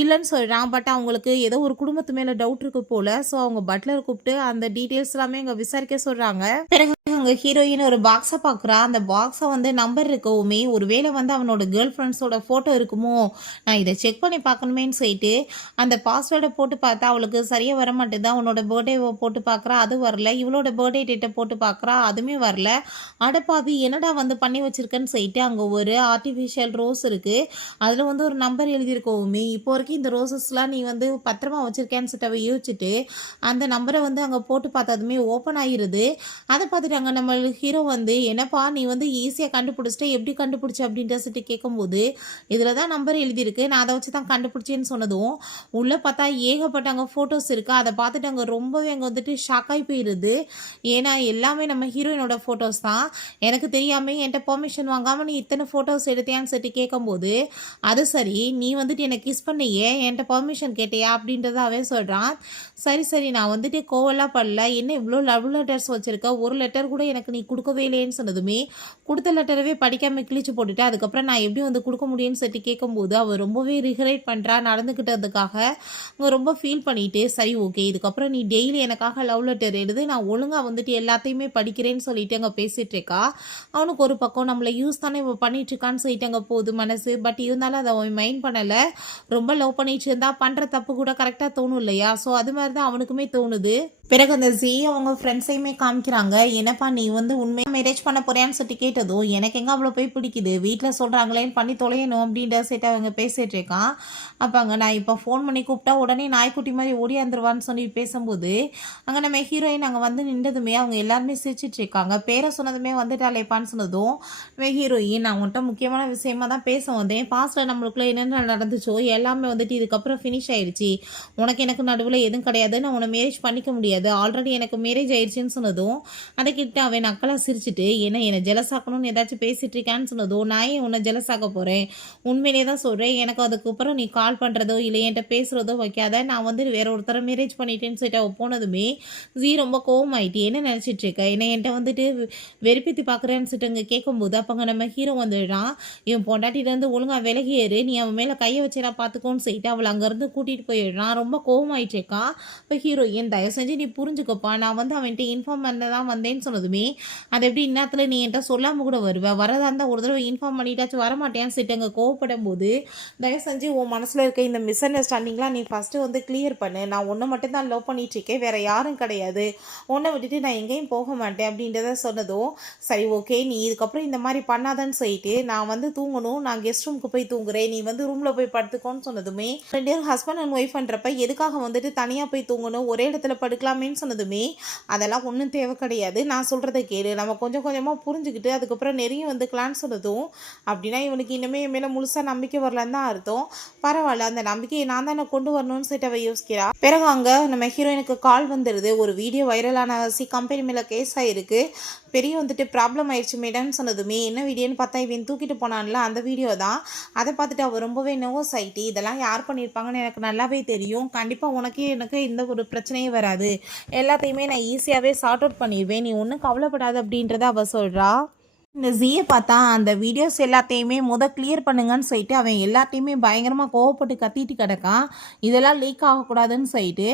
இல்லைன்னு சொல்கிறான். பட் அவங்களுக்கு ஏதோ ஒரு குடும்பத்து மேலே டவுட் இருக்கு போல், ஸோ அவங்க பட்லர் கூப்பிட்டு அந்த டீட்டெயில்ஸ் எல்லாமே அங்கே விசாரிக்க சொல்கிறாங்க. பிறகு அங்க ஹீரோயின் ஒரு பாக்ஸ பாக்குறா. அந்த பாக்ஸ வந்து நம்பர் இருக்கவுமே, ஒருவேளை வந்து அவனோட கேர்ள் ஃபிரெண்ட்ஸோட ஃபோட்டோ இருக்குமோ? நான் இத செக் பண்ணி பார்க்கணுமேன்னு சொல்லிட்டு, அந்த பாஸ்வேர்ட போட்டு பார்த்தா, அவளுக்கு சரியா வரமாட்டுது. அவனோட பர்த்டேவ போட்டு பார்க்குறா, அது வரல. இவளோட பர்த்டே டேட்ட போட்டு பார்க்குறா, அதுவுமே வரல. அடப்பாவி! என்னடா வந்து பண்ணி வச்சிருக்கன்னு சொல்லிட்டு, அங்க ஒரு ஆர்டிஃபிஷியல் ரோஸ் இருக்கு. அதுல வந்து ஒரு நம்பர் எழுதியிருக்கவுமே, இப்போ வரைக்கும் இந்த ரோசஸ்லாம் நீ வந்து பத்திரமா வச்சிருக்கியான்னு சொல்லிட்டு அவ யோசிச்சுட்டு, அந்த நம்பர வந்து அங்க போட்டு பார்த்ததுமே ஓப்பன் ஆயிருது. அத பார்த்துட்டு அங்க நம்ம ஹீரோ வந்து, "என்னப்பா நீ வந்து ஈஸியா கண்டுபிடிச்சிட்ட, எப்படி கண்டுபிடிச்ச?" அப்படின்ற சொல்லிட்டு கேட்கும்போது, "இதில தான் நம்பர் எழுதியிருக்கு. நான் அத வச்சு தான் கண்டுபிடிச்சேன்னு" சொன்னதும், உள்ள பார்த்தா ஏகப்பட்ட அங்க ஃபோட்டோஸ் இருக்கு. அத பார்த்துட்டு அங்க ரொம்பவே அங்க வந்துட்டு ஷாக் ஆயி போயிருது. ஏன்னா, எல்லாமே நம்ம ஹீரோயினோட ஃபோட்டோஸ் தான். எனக்கு தெரியாம என்ட்ட பெர்மிஷன் வாங்காம நீ இத்தன ஃபோட்டோஸ் எடுத்தியான்னு சொல்லிட்டு கேட்கும்போது, "அது சரி, நீ வந்துட்டு என்ன கிஸ் பண்ணியே, என்ட்ட பெர்மிஷன் கேட்டியா?" அப்படின்றத அவன் சொல்றான். "சரி, சரி நான் வந்துட்டு கோவம்லாம் படல. என்ன இவ்ளோ லவ் லெட்டர்ஸ் வச்சிருக்க? ஒரு லெட்டர் கூட எனக்கு நீ குடுக்கவே இல்லையேன்னு" சொன்னதுமே, குடுத்த லெட்டரவே படிக்காம கிழிச்சு போட்டுட்டு, அதுக்கப்புறம் நான் எப்படி வந்து குடுக்க முடியும்னு சொல்லிட்டு கேட்கும்போது, அவ ரொம்பவே ரிக்ரெட் பண்றா நடந்துக்கிட்டதுக்காக. அவங்க ரொம்ப ஃபீல் பண்ணிட்டு, "சரி ஓகே. இதுக்கப்புறம் நீ டெய்லி எனக்காக லவ் லெட்டர் எழுது. நான் ஒழுங்கா வந்துட்டு எல்லாத்தையுமே படிக்கிறேன்னு" சொல்லிட்டு அங்க பேசிட்டு இருக்கா. அவனுக்கு ஒரு பக்கம் நம்மள யூஸ் தானே இவ பண்ணிட்டு இருக்கான்னு சொல்லிட்டு அங்க போகுது மனசு. பட் இருந்தாலும் அத அவன் மைண்ட் பண்ணல. ரொம்ப லவ் பண்ணிட்டு இருந்தா பண்ற தப்பு கூட கரெக்ட்டா தோணும் இல்லையா? ஸோ அது மாரி தான் அவனுக்குமே தோணுது. பிறகு அந்த ஜீ அவங்க ஃப்ரெண்ட்ஸையுமே காமிக்கிறாங்க. "என்னப்பா நீ வந்து உண்மையா மேரேஜ் பண்ண போறியான்னு?" சொல்லிட்டு கேட்டதும், "எனக்கு எங்க அவள போய் பிடிக்குது. வீட்ல சொல்றாங்களேன்னு பண்ணி தொலையணும்" அப்படின்ற சொல்லிட்டு அவங்க பேசிட்டு இருக்கான். அப்ப அங்க நான் இப்ப ஃபோன் பண்ணி கூப்பிட்டா உடனே நாய்க்குட்டி மாரி ஓடியாந்துருவான்னு சொல்லி பேசும்போது, அங்க நம்ம ஹீரோயின் அங்க வந்து நின்றதுமே அவங்க எல்லாருமே சிரிச்சுட்டு இருக்காங்க. பேர சொன்னதுமே வந்துட்டாளேப்பான்னு சொன்னதும், நம்ம ஹீரோயின், "நான் உன்ட்ட முக்கியமான விஷயமா தான் பேச வந்தேன். பாஸ்ட்ல நம்மளுக்குள்ள என்னென்ன நடந்துச்சோ எல்லாமே வந்துட்டு இதுக்கப்புறம் ஃபினிஷ் ஆயிடுச்சு. உனக்கு எனக்கு நடுவுல எதுவும் கிடையாது. நான் உன்ன மேரேஜ் பண்ணிக்க முடியாது. ஆல்ரெடி எனக்கு மேரேஜ் ஆயிடுச்சுன்னு" சொன்னதும், அத கேட்டு அவன் நக்கலா சிரிச்சுட்டு, என்ன ஜெலஸ் ஆக்கணும்னு ஏதாச்சும் பேசிட்டு இருக்கியான்னு சொன்னதும், "நான் ஏன் உன்ன ஜெலஸ் ஆக்க போறேன்? உண்மையிலேயே தான் சொல்றேன். எனக்கு அதுக்கப்புறம் நீ கால் பண்றதோ, இல்ல என்ட்ட பேசுறதோ வைக்காத. நான் வந்து வேற ஒருத்தர மேரேஜ் பண்ணிட்டேன்னு" சொல்லிட்டு அவ போனதுமே, ஜீ ரொம்ப கோவமாயிட்டு, "என்ன நினைச்சிட்டு இருக்க? என்ன என்ட்ட வந்துட்டு வெறுப்பேத்தி பார்க்குறேன்னு" சொல்லிட்டு அங்க கேட்கும்போது, அப்ப அங்க நம்ம ஹீரோ வந்துடுறான். "இவன் பொண்டாட்டிலேருந்து ஒழுங்கா விலகி ஏறு. நீ அவன் மேல கைய வச்சேன்னா பார்த்துக்கோன்னு" சொல்லிட்டு அவள அங்கருந்து கூட்டிட்டு போயிடுறான். ரொம்ப கோவமாயிட்டு இருக்கான். இப்ப ஹீரோயின், "தயவு செஞ்சு நீ புரிஞ்சுக்கப்பா. நான் வந்து அவன்ட்ட இன்ஃபார்ம் பண்ண தான் வந்தேன்னு" சொன்னதுமே, "அது எப்படி இந்நேரத்துல நீ என்ட்ட சொல்லாம கூட வருவ? வரதா இருந்தா ஒரு தடவ இன்ஃபார்ம் பண்ணிட்டாச்சும் வரமாட்டியான்னு" சொல்லிட்டு அங்க கோவப்படும்போது, "தயவு செஞ்சு உன் மனசுல இருக்க இந்த மிஸ் அண்டர்ஸ்டாண்டிங்லாம் நீ ஃபர்ஸ்ட்டு வந்து கிளியர் பண்ணு. நான் உன்ன மட்டும் தான் லவ் பண்ணிட்டுருக்கேன். வேற யாரும் கிடையாது. உன்ன விட்டுட்டு நான் எங்கேயும் போக மாட்டேன்" அப்படின்றத சொன்னதும், "சரி ஓகே. நீ இதுக்கப்புறம் இந்த மாரி பண்ணாதன்னு சொல்லிட்டு, நான் வந்து தூங்கணும். நான் கெஸ்ட் ரூமுக்கு போய் தூங்குறேன். நீ வந்து ரூம்ல போய் படுத்துக்கோன்னு" சொன்னதுமே, 2 பேரும் ஹஸ்பண்ட் அண்ட் ஒய்ஃப்ன்றப்ப எதுக்காக வந்துட்டு தனியா போய் தூங்கணும்? ஒரே இடத்துல படுக்கலாமேன்னு சொன்னதுமே, "அதெல்லாம் ஒண்ணும் தேவை கிடையாது. நான் சொல்றத கேளு. நம்ம கொஞ்சம் கொஞ்சமா புரிஞ்சுக்கிட்டு அதுக்கப்புறம் நெருங்கி வந்துக்கலான்னு" சொன்னதும், அப்படின்னா இவனுக்கு இன்னுமே என் மேல முழுசா நம்பிக்கை வரலன்னு தான் அர்த்தம். பரவால்ல, அந்த நம்பிக்கையை நான் தானே கொண்டு வரணும்னு சொல்லிட்டு அவ யோசிக்கிறா. பிறகு அங்க நம்ம ஹீரோயினுக்கு கால் வந்துருது. ஒரு வீடியோ வைரலான கம்பெனி மேல கேஸ் ஆயிருக்கு. பெரிய வந்துட்டு ப்ராப்ளம் ஆயிடுச்சு மேடம்னு சொன்னதுமே, என்ன வீடியோன்னு பார்த்தா இவன் தூக்கிட்டு போனான்ல அந்த வீடியோ தான். அத பார்த்துட்டு அவ ரொம்பவே நர்வஸ் ஆயிட்டு, "இதெல்லாம் யார் பண்ணியிருப்பாங்கன்னு எனக்கு நல்லாவே தெரியும். கண்டிப்பா உனக்கு எனக்கு எந்த ஒரு பிரச்சனையும் வராது. எல்லாத்தையுமே நான் ஈஸியாவே சார்ட் அவுட் பண்ணிருவேன். நீ ஒண்ணும் கவலைப்படாத" அப்படின்றத அவ சொல்றா. இந்த ஜீய பார்த்தா அந்த வீடியோஸ் எல்லாத்தையுமே கிளியர் பண்ணுங்கன்னு சொல்லிட்டு அவன் எல்லாத்தையுமே பயங்கரமா கோவப்பட்டு கத்திட்டு கிடக்கான். இதெல்லாம் லீக் ஆகக்கூடாதுன்னு சொல்லிட்டு.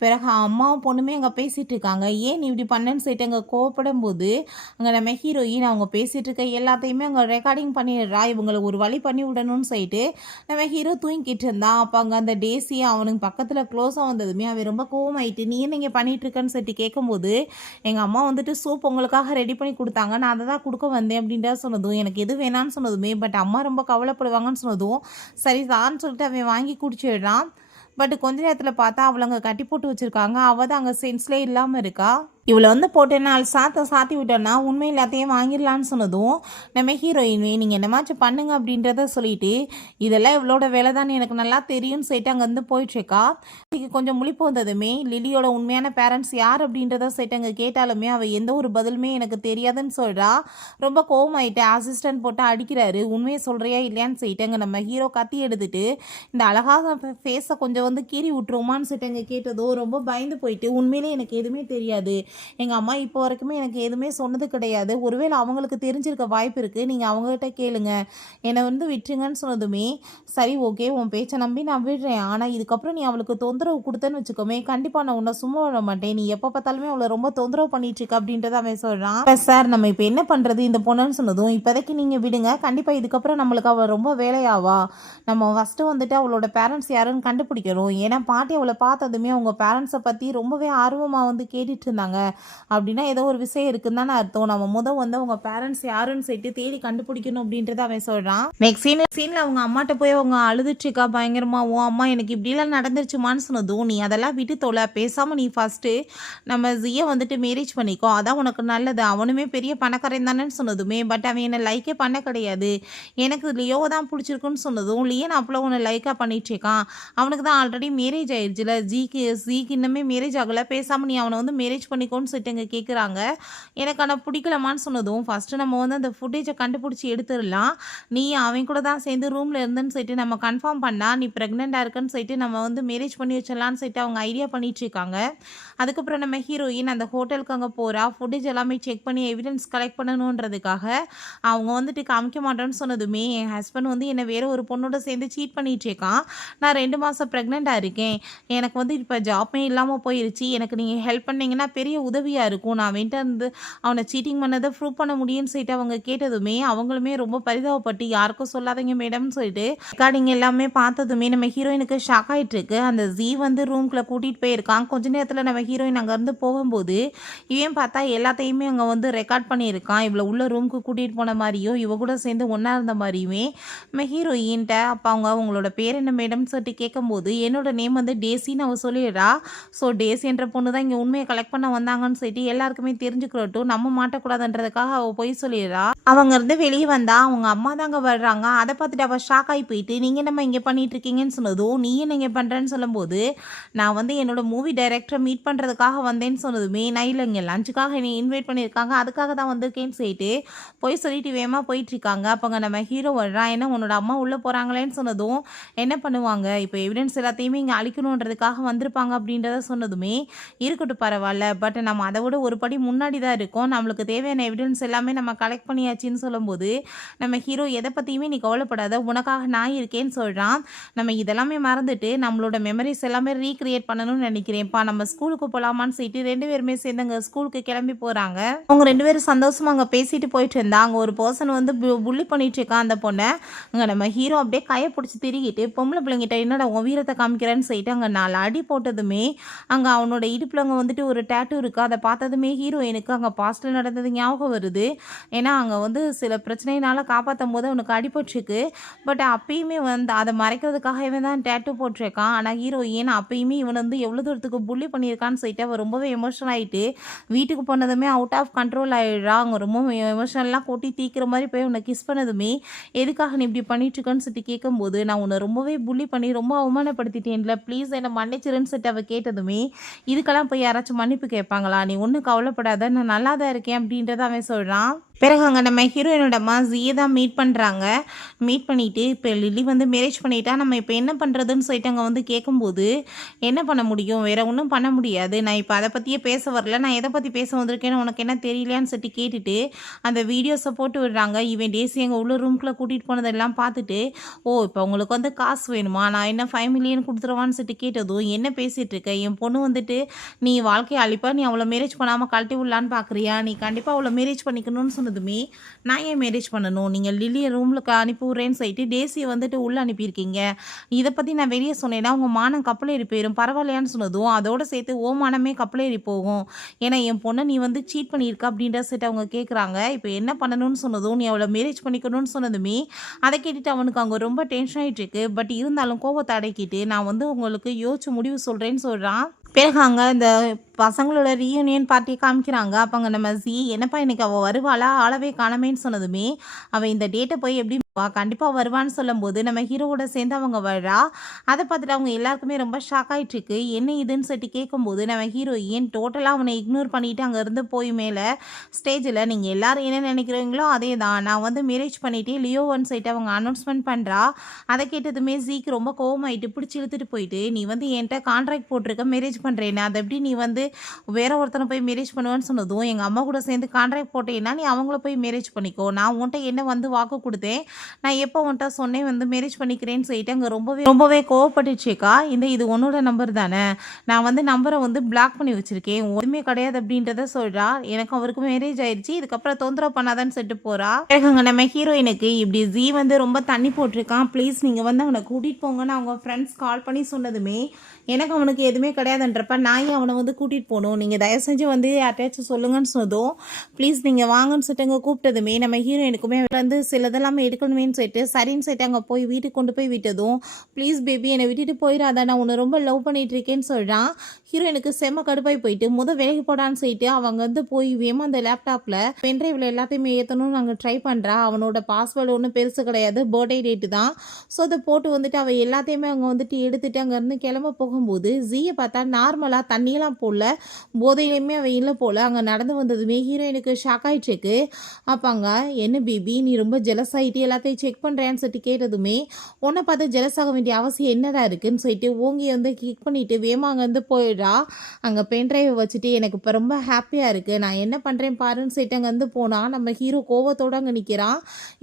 பிறகு அம்மாவும் பொண்ணுமே அங்க பேசிட்டு இருக்காங்க. "ஏன் நீ இப்படி பண்ணேன்னு" சொல்லிட்டு அங்க கோவப்படும்போது, அங்க நம்ம ஹீரோயின் அவங்க பேசிட்டு இருக்க எல்லாத்தையுமே அங்க ரெக்கார்டிங் பண்ணிடுறா. இவங்கள ஒரு வழி பண்ணி விடணும்னு சொல்லிட்டு நம்ம ஹீரோ தூங்கிட்டு இருந்தான். அப்ப அங்க அந்த டேஸி அவனுக்கு பக்கத்துல க்ளோஸா வந்ததுமே அவன் ரொம்ப கோவமாயிட்டு, "நீ என்ன இங்க பண்ணிட்டு இருக்கன்னு" சொல்லிட்டு கேட்கும்போது, "எங்க அம்மா வந்துட்டு சூப் உங்களுக்காக ரெடி பண்ணி குடுத்தாங்க. நான் அத தான் குடுக்க வந்தேன்" அப்படின்றத சொன்னதும், எனக்கு எது வேணான்னு சொன்னதுமே, பட் அம்மா ரொம்ப கவலைப்படுவாங்கன்னு சொன்னதும், சரிதான்னு சொல்லிட்டு அவன் வாங்கி குடிச்சிடுறான். பட் கொஞ்ச நேரத்துல பார்த்தா அவள அங்க கட்டி போட்டு வச்சிருக்காங்க. அவ தான் அங்க சென்ஸ்லே இல்லாம இருக்கா. இவள வந்து போட்டு 4 சாத்தி விட்டோன்னா உண்மை எல்லாத்தையும் வாங்கிடலான்னு சொன்னதும், நம்ம ஹீரோயின், "நீங்க என்னமாச்சும் பண்ணுங்க" அப்படின்றத சொல்லிட்டு, "இதெல்லாம் இவளோட வேலை தான்னு எனக்கு நல்லா தெரியும்னு" சொல்லிட்டு அங்கேருந்து போயிட்டுருக்கா. இதுக்கு கொஞ்சம் முழிப்பு வந்ததுமே, லிலியோட உண்மையான பேரண்ட்ஸ் யார் அப்படின்றத சொல்லிட்டு அங்க கேட்டாலுமே அவ எந்த ஒரு பதிலுமே எனக்கு தெரியாதுன்னு சொல்றா. ரொம்ப கோவமாயிட்டு அசிஸ்டன்ட் போட்டு அடிக்கிறாரு. "உண்மையை சொல்றியா இல்லையான்னு" சொல்லிட்டு அங்க நம்ம ஹீரோ கத்தி எடுத்துட்டு, இந்த அழகான ஃபேஸை கொஞ்சம் வந்து கீறி விட்டுருவோமான்னு சொல்லிட்டு அங்க கேட்டதோ ரொம்ப பயந்து போயிட்டு, "உண்மையிலே எனக்கு எதுவுமே தெரியாது. எங்கள் அம்மா இப்போ வரைக்குமே எனக்கு எதுவுமே சொன்னது கிடையாது. ஒருவேளை அவங்களுக்கு தெரிஞ்சிருக்க வாய்ப்பு இருக்குது, நீங்கள் அவங்ககிட்ட கேளுங்க, என்னை வந்து விட்டுருங்கன்னு சொன்னதுமே, சரி ஓகே உன் பேச்சை நம்பி நான் விடுறேன், ஆனால் இதுக்கப்புறம் நீ அவளுக்கு தொந்தரவு கொடுத்தேன்னு வச்சுக்கோமே, கண்டிப்பாக நான் உன்னை சும்மா விட மாட்டேன், நீ எப்போ பார்த்தாலுமே அவளை ரொம்ப தொந்தரவு பண்ணிட்டு இருக்க அப்படின்றத அவன் சொல்கிறான். இப்போ சார் நம்ம இப்போ என்ன பண்ணுறது இந்த பொண்ணுன்னு சொன்னதும், இப்போதைக்கு நீங்கள் விடுங்க, கண்டிப்பாக இதுக்கப்புறம் நம்மளுக்கு அவள் ரொம்ப வேலையாவா, நம்ம ஃபஸ்ட்டு வந்துட்டு அவளோட பேரண்ட்ஸ் யாருன்னு கண்டுபிடிக்கணும். ஏன்னா பாட்டி அவளை பார்த்ததுமே அவங்க பேரண்ட்ஸை பற்றி ரொம்பவே ஆர்வமாக வந்து கேட்டுட்டு இருந்தாங்க அப்படின்னா ஏதோ ஒரு விஷயம் இருக்குன்னு தானே அர்த்தம். நம்ம வந்து அவங்க பேரண்ட்ஸ் யாருன்னு சொல்லிட்டு தேடி கண்டுபிடிக்கணும் அப்படின்றத அவன் சொல்கிறான். நெக்ஸ்ட் சீனில் அவங்க அம்மாட்ட போய் அவங்க அழுதுட்டு இருக்கா பயங்கரமா. ஓ அம்மா எனக்கு இப்படிலாம் நடந்துருச்சுமான்னு சொன்னதும், நீ அதெல்லாம் விட்டு தொலை, பேசாமல் நீ ஃபஸ்ட்டு நம்ம ஜியை வந்துட்டு மேரேஜ் பண்ணிக்கோ, அதான் உனக்கு நல்லது, அவனுமே பெரிய பணக்காரன் தானேன்னு சொன்னதுமே, பட் அவன் என்னை லைக்கே பண்ண கிடையாது, எனக்கு லியோவை தான் பிடிச்சிருக்குன்னு சொன்னதும், லியன் அப்போ உன்னை லைக்காக பண்ணிட்டு இருக்கான், அவனுக்கு தான் ஆல்ரெடி மேரேஜ் ஆயிடுச்சுல, ஜிக்கு இன்னுமே மேரேஜ் ஆகலை, பேசாமல் நீ அவனை வந்து மேரேஜ் பண்ணிக்கோன்னு சொல்லிட்டு இங்கே கேட்குறாங்க. எனக்கு ஆனால் பிடிக்கலமான்னு சொன்னதும், ஃபஸ்ட்டு நம்ம வந்து அந்த ஃபுட்டேஜை கண்டுபிடிச்சி எடுத்துடலாம், நீ அவன் கூட தான் சேர்ந்து ரூமில் இருந்துன்னு சொல்லிட்டு நம்ம கன்ஃபார்ம் பண்ணால் நீ ப்ரெக்னெண்ட்டாக இருக்குன்னு சொல்லிட்டு நம்ம வந்து மேரேஜ் பண்ணி வச்சிடலான்னு சொல்லிட்டு அவங்க ஐடியா பண்ணிகிட்ருக்காங்க. அதுக்கப்புறம் நம்ம ஹீரோயின் அந்த ஹோட்டலுக்கு அங்கே போகிறா, ஃபுட்டேஜ் எல்லாமே செக் பண்ணி எவிடன்ஸ் கலெக்ட் பண்ணணுன்றதுக்காக. அவங்க வந்துட்டு காமிக்க மாட்டேன்னு சொன்னதுமே, என் ஹஸ்பண்ட் வந்து என்னை வேறு ஒரு பொண்ணோட சேர்ந்து சீட் பண்ணிகிட்டு இருக்கான், நான் 2 மாதம் ப்ரெக்னெண்ட்டாக இருக்கேன், எனக்கு வந்து இப்போ ஜாப்மே இல்லாமல் போயிடுச்சு, எனக்கு நீங்கள் ஹெல்ப் பண்ணிங்கன்னா பெரிய உதவியாக இருக்கும், நான் வந்துட்டு இருந்து அவனை சீட்டிங் பண்ணதை ப்ரூவ் பண்ண முடியும்னு சொல்லிட்டு அவங்க கேட்டதுமே, அவங்களுமே ரொம்ப பரிதாபப்பட்டு யாருக்கும் சொல்லாதீங்க மேடம்னு சொல்லிட்டு ரெக்கார்டிங் எல்லாமே பார்த்ததுமே நம்ம ஹீரோயினுக்கு ஷாக் ஆகிட்டு இருக்கு. அந்த ஜீ வந்து ரூம்குள்ளே கூட்டிகிட்டு போயிருக்கான். கொஞ்ச நேரத்தில் நம்ம ஹீரோயின் அங்கேருந்து போகும்போது இவன் பார்த்தா எல்லாத்தையுமே அங்கே வந்து ரெக்கார்ட் பண்ணியிருக்கான். இவ்வளோ உள்ள ரூமுக்கு கூட்டிகிட்டு போன மாதிரியும் இவ கூட சேர்ந்து ஒன்றா இருந்த மாதிரியுமே நம்ம ஹீரோயின்ட்ட அப்போ உங்களோட பேர் என்ன மேடம்னு சொல்லிட்டு கேட்கும்போது, என்னோட நேம் வந்து டேசின்னு அவள் சொல்லிடுறா. ஸோ டேசி என்ற பொண்ணு தான் இங்கே உண்மையை கலெக்ட் பண்ண வந்தாங்கன்னு சொல்லிட்டு எல்லாருக்குமே தெரிஞ்சுக்கிறட்டும், நம்ம மாட்டக்கூடாதுன்றதுக்காக அவள் போய் சொல்லிடுறா. அவங்க இருந்து வெளியே வந்தா அவங்க அம்மா தாங்க வர்றாங்க. அதை பார்த்துட்டு அவள் ஷாக் ஆகி போயிட்டு, நீங்கள் என்னம்மா இங்கே பண்ணிட்டு இருக்கீங்கன்னு சொன்னதும், நீ என்ன இங்கே பண்ணுறேன்னு சொல்லும்போது, நான் வந்து என்னோட மூவி டைரக்டரை மீட் பண்ணுறதுக்காக வந்தேன்னு சொன்னதுமே, நான் இல்லை இங்கே லஞ்சுக்காக என்னை இன்வைட் பண்ணியிருக்காங்க, அதுக்காக தான் வந்திருக்கேன்னு சொல்லிட்டு போய் சொல்லிட்டு வேகமாக போயிட்டுருக்காங்க. அப்போங்க நம்ம ஹீரோ வர்றான். ஏன்னா உன்னோட அம்மா உள்ளே போகிறாங்களேன்னு சொன்னதும், என்ன பண்ணுவாங்க இப்போ எவிடன்ஸ் எல்லாத்தையுமே இங்கே அழிக்கணுன்றதுக்காக வந்திருப்பாங்க அப்படின்றத சொன்னதுமே, இருக்கட்டும் பரவாயில்ல, பட் நம்ம அதை விட ஒரு படி முன்னாடி தான் இருக்கோம், நம்மளுக்கு தேவையான எவிடன்ஸ் எல்லாமே நம்ம கலெக்ட் பண்ணியாச்சின்னு சொல்லும்போது, நம்ம ஹீரோ எதை பற்றியுமே நீ கவலைப்படாத, உனக்காக நான் இருக்கேன்னு சொல்கிறான். நம்ம இதெல்லாமே மறந்துட்டு நம்மளோட மெமரிஸ் எல்லாமே ரீக்ரியேட் பண்ணணும்னு நினைக்கிறேன்ப்பா, நம்ம ஸ்கூலுக்கு போகலாமான்னு சொல்லிட்டு 2 பேருமே சேர்ந்து அங்கே ஸ்கூலுக்கு கிளம்பி போகிறாங்க. அவங்க 2 பேரும் சந்தோஷமாக அங்கே பேசிட்டு போயிட்டு இருந்தா, அங்கே ஒரு பர்சன் வந்து புள்ளி பண்ணிட்டு இருக்கான் அந்த பொண்ணை. அங்கே நம்ம ஹீரோ அப்படியே கையை பிடிச்சி திரிகிட்டு, பொம்பளை பிள்ளைங்கிட்ட என்னோட உன் வீரத்தை காமிக்கிறேன்னு சொல்லிட்டு அங்கே 4 அடி போட்டதுமே, அங்கே அவனோட இடுப்பில் அங்கே வந்துட்டு ஒரு டேட்டூ இருக்குது. அதை பார்த்ததுமே ஹீரோயினுக்கு அங்கே பாஸ்டில் நடந்தது ஞாபகம் வருது. ஏன்னா அங்கே வந்து சில பிரச்சனையினால் காப்பாற்றும் போது அவனுக்கு அடிபட்டுருக்கு. பட் அப்பயுமே வந்து அதை மறைக்கிறதுக்காக இவன் தான் டேட்டூ போட்டிருக்கான். ஆனால் ஹீரோயின் அப்பயுமே இவன் வந்து எவ்வளோ தூரத்துக்கு புள்ளி பண்ணியிருக்கான்னு சொல்லிட்டு அவன் ரொம்பவே எமோஷனல் ஆகிட்டு வீட்டுக்கு போனதுமே அவுட் ஆஃப் கண்ட்ரோல் ஆகிடுறா. அவங்க ரொம்ப எமோஷனல்லாம் கொட்டி தீக்கிற மாதிரி போய் உன்னை கிஸ் பண்ணதுமே, எதுக்காக நீ இப்படி பண்ணிட்டுருக்கன்னு சொல்லிட்டு கேட்கும்போது, நான் உன்னை ரொம்பவே புள்ளி பண்ணி ரொம்ப அவமானப்படுத்திட்டேன்ல, ப்ளீஸ் என்னை மன்னிச்சிருன்னு சொல்லிட்டு அவள் கேட்டதுமே, இதுக்கெல்லாம் போய் யாராச்சும் மன்னிப்பு கேட்பாங்களா, நீ ஒன்றும் கவலைப்படாத, நான் நல்லா தான் இருக்கேன் அப்படின்றத அவன் சொல்கிறான். பிறகு அங்கே நம்ம ஹீரோயினோட அம்மா ஜியை தான் மீட் பண்ணுறாங்க. மீட் பண்ணிவிட்டு இப்போ லில்லி வந்து மேரேஜ் பண்ணிட்டா நம்ம இப்போ என்ன பண்ணுறதுன்னு சொல்லிட்டு அங்கே வந்து கேட்கும்போது, என்ன பண்ண முடியும், வேறு ஒன்றும் பண்ண முடியாது, நான் இப்போ அதை பற்றியே பேச வரல, நான் எதை பற்றி பேச வந்திருக்கேன்னு உனக்கு என்ன தெரியலையான்னு சொல்லிட்டு கேட்டுட்டு அந்த வீடியோஸை போட்டு விடுறாங்க. இவன் டேசி எங்கள் உள்ள ரூம்குள்ளே கூட்டிகிட்டு போனதெல்லாம் பார்த்துட்டு, ஓ இப்போ உங்களுக்கு வந்து காசு வேணுமா, நான் என்ன 5 மில்லியன் கொடுத்துருவான்னு சொல்லிட்டு கேட்டதும், என்ன பேசிகிட்டு இருக்க, என் பொண்ணு வந்துட்டு நீ வாழ்க்கையை அழிப்பா, நீ அவளை மேரேஜ் பண்ணாமல் கழட்டி விடலான்னு பார்க்குறியா, நீ கண்டிப்பாக அவளை மேரேஜ் பண்ணிக்கணும்னு சொன்னதுமே, நான் ஏன் மேரேஜ் பண்ணணும், நீங்கள் லில்லியை ரூமில் அனுப்பி விட்றேன்னு சொல்லிட்டு டேசியை வந்துட்டு உள்ளே அனுப்பியிருக்கீங்க, இதை பற்றி நான் வெளியே சொன்னேன்னா உங்கள் மானம் கப்பலேறி போயிடும் பரவாயில்லையான்னு சொன்னதும், அதோடு சேர்த்து ஓ மானமே கப்பலேறி போகும், ஏன்னா என் பொண்ணை நீ வந்து சீட் பண்ணியிருக்க அப்படின்ற சொல்லிட்டு அவங்க கேட்குறாங்க. இப்போ என்ன பண்ணணும்னு சொன்னதும், நீ அவளை மேரேஜ் பண்ணிக்கணும்னு சொன்னதுமே அதை கேட்டுட்டு அவனுக்கு அங்கே ரொம்ப டென்ஷன் ஆகிட்டு இருக்கு. பட் இருந்தாலும் கோபத்தை அடக்கிட்டு நான் வந்து உங்களுக்கு யோசிச்சு முடிவு சொல்கிறேன்னு சொல்கிறான். பிறகு அங்கே இந்த பசங்களோட ரீயூனியன் பார்ட்டி காமிக்கிறாங்க. அப்போ அங்கே நம்ம ஜி என்னப்பா இன்னைக்கு அவள் வருவாளா, ஆளவே காணமேன்னு சொன்னதுமே, அவள் இந்த டேட்டை போய் எப்படி கண்டிப்பாக வருவான்னு சொல்லும்போது நம்ம ஹீரோவோட சேர்ந்து அவங்க வர்றா. அதை பார்த்துட்டு அவங்க எல்லாருக்குமே ரொம்ப ஷாக் ஆகிட்டு இருக்கு. என்ன இதுன்னு சொல்லிட்டு கேட்கும்போது நம்ம ஹீரோயின் டோட்டலாக அவனை இக்னோர் பண்ணிவிட்டு அங்கேருந்து போய் மேலே ஸ்டேஜில் நீங்கள் எல்லோரும் என்ன நினைக்கிறீங்களோ அதே தான், நான் வந்து மேரேஜ் பண்ணிவிட்டு லியோவன் சைட்டு அவங்க அனௌன்ஸ்மெண்ட் பண்ணுறா. அதை கேட்டதுமே ஜிக்கு ரொம்ப கோவமாயிட்டு பிடிச்சி இழுத்துட்டு போயிட்டு, நீ வந்து என்கிட்ட கான்ட்ராக்ட் போட்டிருக்க மேரேஜ் பண்ணுறேன்னு, அதை எப்படி நீ வந்து வேற ஒருத்தனை போய் மேரேஜ் பண்ணுவேன்னு சொன்னதும், எங்கள் அம்மா கூட சேர்ந்து கான்ட்ராக்ட் போட்டேன்னா நீ அவங்கள போய் மேரேஜ் பண்ணிக்கோ. நான் உன்ட்ட என்ன வந்து வாக்கு கொடுத்தேன், நான் எப்போ உன்ட்ட சொன்னேன் வந்து மேரேஜ் பண்ணிக்கிறேன்னு சொல்லிட்டு அங்கே ரொம்பவே ரொம்பவே கோவப்பட்டுச்சேக்கா. இது உன்னோட நம்பர் தானே, நான் வந்து நம்பரை வந்து பிளாக் பண்ணி வச்சிருக்கேன், ஒன்றுமே கிடையாது அப்படின்றத சொல்கிறா. எனக்கு அவருக்கு மேரேஜ் ஆயிடுச்சு, இதுக்கப்புறம் தொந்தரவு பண்ணாதான்னு சொல்லிட்டு போகிறா. பிறகுங்க நம்ம ஹீரோயினுக்கு இப்படி ஜீ வந்து ரொம்ப தண்ணி போட்டிருக்கான், ப்ளீஸ் நீங்கள் வந்து அவனை கூட்டிகிட்டு போங்கன்னு அவங்க ஃப்ரெண்ட்ஸ் கால் பண்ணி சொன்னதுமே எனக்கு அவனுக்கு எதுவுமே கிடையாதுன்றப்ப நான் ஏன் அவனை வந்து கூட்டிகிட்டு போகணும், நீங்கள் தயவு செஞ்சு வந்து யார்ட்டாச்சும் சொல்லுங்கன்னு சொன்னதும் ப்ளீஸ் நீங்கள் வாங்கன்னு சொல்லிட்டு அங்கே கூப்பிட்டதுமே நம்ம ஹீரோயினுக்குமே வந்து சிலதெல்லாமே எடுக்கணுமேனு சொல்லிட்டு சரின்னு சொல்லிட்டு அங்கே போய் வீட்டுக்கு கொண்டு போய் விட்டதும் ப்ளீஸ் பேபி என்னை விட்டுட்டு போயிடாத, நான் உன்னை ரொம்ப லவ் பண்ணிட்டு இருக்கேன்னு சொல்கிறான். ஹீரோயினுக்கு செம்ம கடுப்பாய் போயிட்டு வேலைக்கு போடான்னு சொல்லிட்டு அவங்க வந்து போய் வேமா அந்த லேப்டாப்பில் பென்ட்ரைவில் எல்லாத்தையுமே ஏற்றணும்னு நாங்கள் ட்ரை பண்ணுறா. அவனோட பாஸ்வேர்டு ஒன்றும் பெருசு கிடையாது, பர்த்டே டேட்டு தான். ஸோ அதை போட்டு வந்துட்டு அவள் எல்லாத்தையுமே அங்கே வந்துட்டு எடுத்துகிட்டு அங்கேருந்து கிளம்ப போகும்போது ஜீயை பார்த்தா நார்மலாக தண்ணியெல்லாம் போடல, போதையிலையுமே அவள் இல்லை போல். அங்கே நடந்து வந்ததுமே ஹீரோயினுக்கு ஷாக் ஆகிட்டுருக்கு. அப்பாங்க என்ன பேபி நீ ரொம்ப ஜெலஸ் ஆகிட்டு எல்லாத்தையும் செக் பண்ணுறேன்னு சொல்லிட்டு கேட்டதுமே உன்னை பார்த்து ஜெலஸ் ஆக வேண்டிய அவசியம் என்னடா இருக்குன்னு சொல்லிட்டு ஓங்கி வந்து கிளிக் பண்ணிவிட்டு வேமா அங்கே வந்து போயிடுறா. அங்கே பென்ட்ரைவை வச்சுட்டு எனக்கு இப்போ ரொம்ப ஹாப்பியாக இருக்குது, நான் என்ன பண்ணுறேன் பாருன்னு சொல்லிட்டு அங்கே வந்து போனால் நம்ம ஹீரோ கோவத்தோடு அங்கே நிற்கிறான்.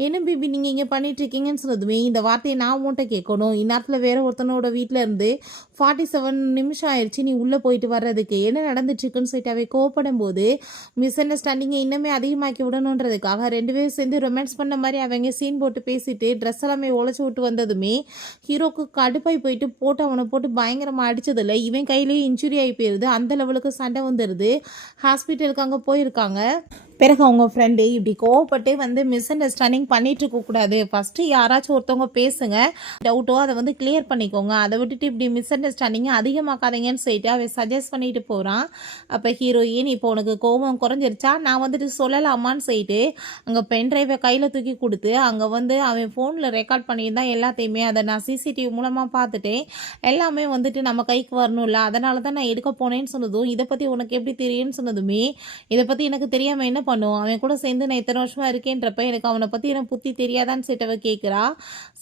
என்ன பேபி நீங்கள் இங்கே பண்ணிகிட்ருக்கீங்கன்னு சொன்னதுமே இந்த வார்த்தையை நான் உன்கிட்ட கேட்கணும், இந்நேரத்தில் வேறு ஒருத்தனோட வீட்டில் இருந்து 47 நிமிஷம் ஆயிடுச்சு நீ உள்ளே போயிட்டு வர்றதுக்கு, என்ன நடந்துட்டுருக்குன்னு சொல்லிட்டு அவை கோவப்படும் போது மிஸ் அண்டர்ஸ்டாண்டிங்கை இன்னுமே அதிகமாக்கி விடணுன்றதுக்காக 2 பேரும் சேர்ந்து ரொமான்ஸ் பண்ண மாதிரி அவங்க சீன் போட்டு பேசிட்டு ட்ரெஸ் எல்லாமே உழைச்சி விட்டு வந்ததுமே ஹீரோக்கு கடுப்பாய் போட்டு அவனை போட்டு பயங்கரமாக அடித்ததில்ல இவன் கையிலேயே இன்ஜுரி ஆகி போயிடுது, அந்த லெவலுக்கு சண்டை வந்துடுது. ஹாஸ்பிட்டலுக்கு அங்கே போயிருக்காங்க. பிறகு அவங்க ஃப்ரெண்டு இப்படி கோவப்பட்டு வந்து மிஸ் அண்டர்ஸ்டாண்டிங் பண்ணிட்டு இருக்கக்கூடாது, ஃபஸ்ட்டு யாராச்சும் ஒருத்தவங்க பேசுங்க, டவுட்டோ அதை வந்து கிளியர் பண்ணிக்கோங்க, அதை விட்டுட்டு இப்படி மிஸ் அண்டர்ஸ்டாண்டிங்கை அதிகமாக்காதீங்கன்னு சொல்லிட்டு அவன் சஜஸ்ட் பண்ணிட்டு போகிறான். அப்போ ஹீரோயின் இப்போ உனக்கு கோபம் குறைஞ்சிருச்சா, நான் வந்துட்டு சொல்லலாமான்னு சொல்லிட்டு அங்கே பென்ட்ரைவை கையில் தூக்கி கொடுத்து அங்கே வந்து அவன் ஃபோனில் ரெக்கார்ட் பண்ணியிருந்தான் எல்லாத்தையுமே, அதை நான் சிசிடிவி மூலமாக பார்த்துட்டேன், எல்லாமே வந்துட்டு நம்ம கைக்கு வரணும்ல, அதனால தான் நான் எடுக்க போனேன்னு சொன்னதும் இதை பற்றி உனக்கு எப்படி தெரியும்னு சொன்னதுமே இதை பற்றி எனக்கு தெரியாமல் என்ன பண்ணும், அவன் கூட சேர்ந்து நான் இத்தனை வருஷமா இருக்கேன்றப்ப எனக்கு அவனை பற்றி எனக்கு புத்தி தெரியாதான்னு சொல்லிட்டு அவ கேட்குறா.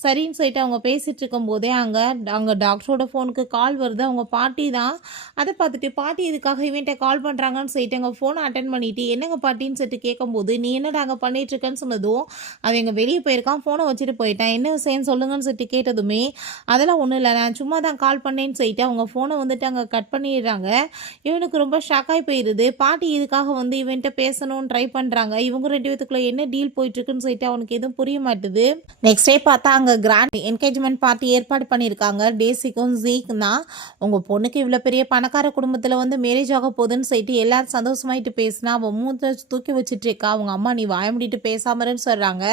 சரின்னு சொல்லிட்டு அவங்க பேசிகிட்டு இருக்கும்போதே அங்கே டாக்டரோட ஃபோனுக்கு கால் வருது, அவங்க பாட்டி தான். அதை பார்த்துட்டு பாட்டி இதுக்காக இவன்ட்ட கால் பண்ணுறாங்கன்னு சொல்லிட்டு அங்கே ஃபோனை அட்டன் பண்ணிட்டு என்னங்க பாட்டின்னு சொல்லிட்டு கேட்கும்போது நீ என்னடா அங்கே பண்ணிகிட்ருக்கேன்னு சொன்னதும் அவங்க வெளியே போயிருக்கான், ஃபோனை வச்சுட்டு போயிட்டான், என்ன விஷயம் சொல்லுங்கன்னு சொல்லிட்டு கேட்டதுமே அதெல்லாம் ஒன்றும் இல்லை நான் சும்மா தான் கால் பண்ணேன்னு சொல்லிட்டு அவங்க ஃபோனை வந்துட்டு அங்கே கட் பண்ணிடுறாங்க. இவனுக்கு ரொம்ப ஷாக்காகி போயிடுது. பாட்டி இதுக்காக வந்து இவன்ட்ட பேசணும்னு ட்ரை பண்ணுறாங்க, இவங்க 2 பேத்துக்குள்ள என்ன டீல் போயிட்டுருக்குன்னு சொல்லிட்டு அவனுக்கு எதுவும் புரிய மாட்டுது. நெக்ஸ்ட் டே பார்த்தா அங்கே கிராண்ட் என்கேஜ்மெண்ட் பார்ட்டி ஏற்பாடு பண்ணியிருக்காங்க. டேசிக்கும் ஜீக்கும் தான். உங்கள் பொண்ணுக்கு இவ்வளோ பெரிய பணக்கார குடும்பத்தில் வந்து மேரேஜ் ஆக போகுதுன்னு சொல்லிட்டு எல்லாரும் சந்தோஷமாயிட்டு பேசினா அவன் மூத்த தூக்கி வச்சுட்டு இருக்கா. அவங்க அம்மா நீ வாய முடிட்டு பேசாமருன்னு சொல்கிறாங்க.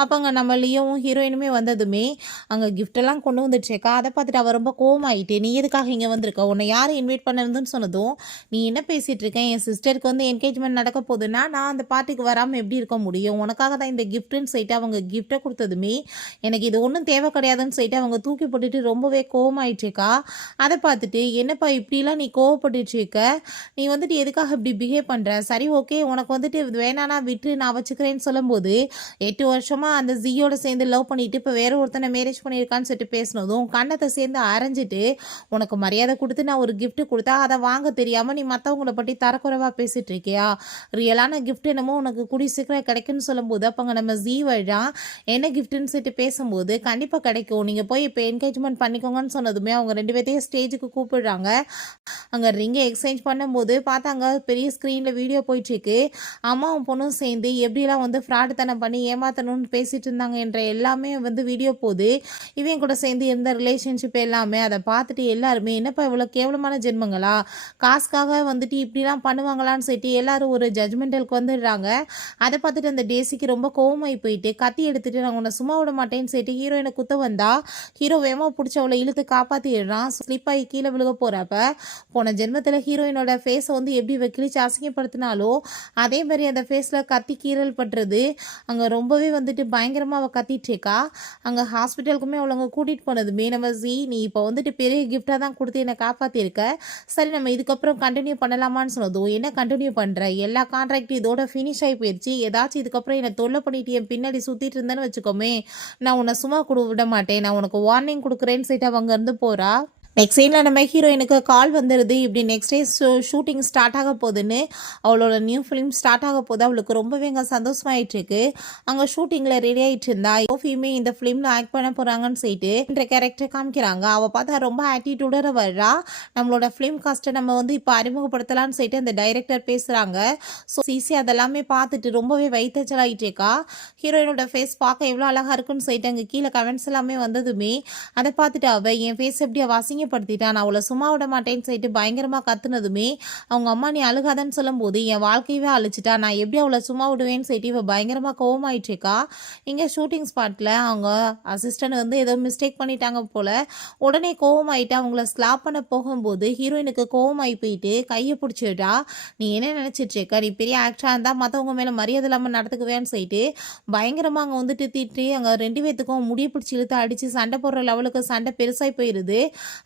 அப்போ அங்கே நம்ம லியோவும் ஹீரோயினுமே வந்ததுமே அங்கே கிஃப்டெல்லாம் கொண்டு வந்துட்டுருக்கா. அதை பார்த்துட்டு அவள் ரொம்ப கோவமாயிட்டு நீ எதுக்காக இங்கே வந்திருக்க, உன்னை யார் இன்வைட் பண்ணிருந்துன்னு சொன்னதும் நீ என்ன பேசிகிட்டு இருக்கேன், என் சிஸ்டருக்கு வந்து என்கேஜ்மெண்ட் நடக்க போகுதுன்னா நான் அந்த பார்ட்டிக்கு வராமல் எப்படி இருக்க முடியும், உனக்காக தான் இந்த கிஃப்ட்டுன்னு சொல்லிட்டு அவங்க கிஃப்ட்டை கொடுத்ததுமே எனக்கு இது ஒன்றும் தேவை கிடையாதுன்னு சொல்லிட்டு அவங்க தூக்கி போட்டுட்டு ரொம்பவே கோவமாயிட்டுருக்கா. அதை பார்த்துட்டு என்னப்பா இப்படிலாம் நீ கோவப்பட்டுருக்க, நீ வந்துட்டு எதுக்காக இப்படி பிஹேவ் பண்ணுற, சரி ஓகே உனக்கு வந்துட்டு வேணானா விட்டு நான் வச்சுக்கிறேன்னு சொல்லும்போது 8 வருஷமாக அந்த ஜியோட சேர்ந்து லவ் பண்ணிட்டு இப்போ வேற ஒருத்தனை மேரேஜ் பண்ணியிருக்கான்னு சொல்லிட்டு பேசினதும் கண்ணத்தை சேர்ந்து அரைஞ்சிட்டு உனக்கு மரியாதை கொடுத்து நான் ஒரு கிஃப்ட் கொடுத்தா அதை வாங்க தெரியாமல் நீ மற்றவங்கள பற்றி தரக்குறைவாக பேசிகிட்டு இருக்கியா, ரியலான கிஃப்ட் என்னமோ உனக்கு கூடி சீக்கிரம் கிடைக்குன்னு சொல்லும்போது அப்போ நம்ம ஜீ வழியா என்ன கிஃப்ட்டுன்னு சொல்லிட்டு பேசும்போது கண்டிப்பாக கிடைக்கும், நீங்கள் போய் இப்போ என்கேஜ்மெண்ட் பண்ணிக்கோங்கன்னு சொன்னதுமே அவங்க 2 பேர்த்தையும் ஸ்டேஜுக்கு கூப்பிடுறாங்க. அங்கே ரிங்கை எக்ஸ்சேஞ்ச் பண்ணும்போது பார்த்தாங்க பெரிய ஸ்க்ரீனில் வீடியோ போயிட்டுருக்கு. அம்மாவும் பொண்ணும் சேர்ந்து எப்படிலாம் வந்து ஃப்ராடுத்தனம் பண்ணி ஏமாத்தணும்னு பேசிகிட்டு இருந்தாங்க என்ற எல்லாமே வந்து வீடியோ போகுது. இவன் கூட சேர்ந்து இருந்த ரிலேஷன்ஷிப் எல்லாமே அதை பார்த்துட்டு எல்லாருமே என்னப்பா இவ்வளோ கேவலமான ஜென்மங்களா, காசுக்காக வந்துட்டு இப்படிலாம் பண்ணுவாங்களான்னு சொல்லிட்டு எல்லாரும் ஒரு ஜட்மெண்டலுக்கு வந்துடுறாங்க. அதை பார்த்துட்டு அந்த டேசிக்கு ரொம்ப கோவமாகி போயிட்டு கத்தி எடுத்துட்டு நான் உன்னை சும்மா விட மாட்டேன்னு சொல்லிட்டு ஹீரோயினை குத்த வந்தா ஹீரோ வேமா பிடிச்ச அவளை இழுத்து காப்பாற்றிடுறான். ஸ்லிப் ஆகி கீழே விழுக போகிறப்ப போன ஜென்மத்தில் ஹீரோயினோட ஃபேஸை வந்து எப்படி கிழிச்சு அசிங்கப்படுத்தினாலோ அதே மாதிரி அந்த ஃபேஸில் கத்தி கீரல் பட்டுறது. அங்கே ரொம்பவே வந்துட்டு பயங்கரமாக அவள் கத்திட்டு இருக்கா. அங்கே ஹாஸ்பிட்டலுக்குமே அவளை கூட்டிகிட்டு போனதுமே நம்ம ஜி நீ இப்போ வந்துட்டு பெரிய கிஃப்டாக தான் கொடுத்து என்னை காப்பாற்றிருக்க, சரி நம்ம இதுக்கப்புறம் கண்டினியூ பண்ணலாமான்னு சொன்னதும் என்ன கண்டினியூ பண்ணுற, எல்லா கான்ட்ராக்டும் இதோட ஃபினிஷ் ஆகி போயிடுச்சு, ஏதாச்சும் இதுக்கப்புறம் என்னை தொல்லை பண்ணிட்டு என் பின்னாடி சுற்றிட்டு இருந்தேன்னு வச்சுக்கோமே நான் உன்னை சும்மா விட மாட்டேன், நான் உனக்கு வார்னிங் கொடுக்குறேன்னு சொல்லிட்டு அவங்க இருந்து போகிறா. நெக்ஸ்ட் சீனில் நம்ம ஹீரோயினுக்கு கால் வந்துடுது. இப்படி நெக்ஸ்ட் டே ஷூட்டிங் ஸ்டார்ட் ஆக போகுதுன்னு, அவளோட நியூ ஃபிலிம் ஸ்டார்ட் ஆக போது அவளுக்கு ரொம்பவே அங்கே சந்தோஷமாயிட்டு இருக்கு. அங்கே ஷூட்டிங்கில் ரெடி ஆகிட்டு இருந்தா. சோஃபியுமே இந்த ஃபிலிமில் ஆக்ட் பண்ண போகிறாங்கன்னு சொல்லிட்டு இந்த கேரக்டர் காமிக்கிறாங்க. அவள் பார்த்தா ரொம்ப ஆட்டிடியூடோட வர்றா. நம்மளோட ஃபிலிம் காஸ்ட்டை நம்ம வந்து இப்போ அறிமுகப்படுத்தலான்னு சொல்லிட்டு அந்த டைரக்டர் பேசுகிறாங்க. ஸோ சிசி அதெல்லாமே பார்த்துட்டு ரொம்பவே வயிற்றுச்சலாகிட்டு இருக்கா. ஹீரோயினோட ஃபேஸ் பார்க்க எவ்வளோ அழகாக இருக்குன்னு சொல்லிட்டு அங்கே கீழே கமெண்ட்ஸ் எல்லாமே வந்ததுமே அதை பார்த்துட்டு அவள் என் ஃபேஸ் எப்படி அவள் அசிங்கப்படுத்திட்டா, நான் அவளை சும்மா விட மாட்டேன்னு சொல்லிட்டு பயங்கரமாக கத்துனதுமே அவங்க அம்மா நீ அழுகாதன்னு சொல்லும்போது என் வாழ்க்கையவே அழிச்சிட்டா, நான் எப்படி அவளை சும்மா விடுவேன்னு சொல்லிட்டு இவள் பயங்கரமாக கோவமாயிட்டு இருக்கா. இங்கே ஷூட்டிங் ஸ்பாட்டில் அவங்க அசிஸ்டன்ட் வந்து ஏதோ மிஸ்டேக் பண்ணிட்டாங்க போல். உடனே கோவமாயிட்டு அவங்கள ஸ்லாப் பண்ண போகும்போது ஹீரோயினுக்கு கோவமாகி போயிட்டு கையை பிடிச்சிட்டா. நீ என்ன நினச்சிட்டு இருக்க, நீ பெரிய ஆக்டராக இருந்தால் மற்றவங்க மேலே மரியாதை இல்லாமல் நடத்துக்குவேன்னு சொல்லிட்டு பயங்கரமாக அங்கே வந்துட்டு திட்டி அங்கே 2 பேத்துக்கும் முடிய பிடிச்சி இழுத்து அடித்து சண்டை போடுற லெவலுக்கு சண்டை பெருசாகி போயிடுது.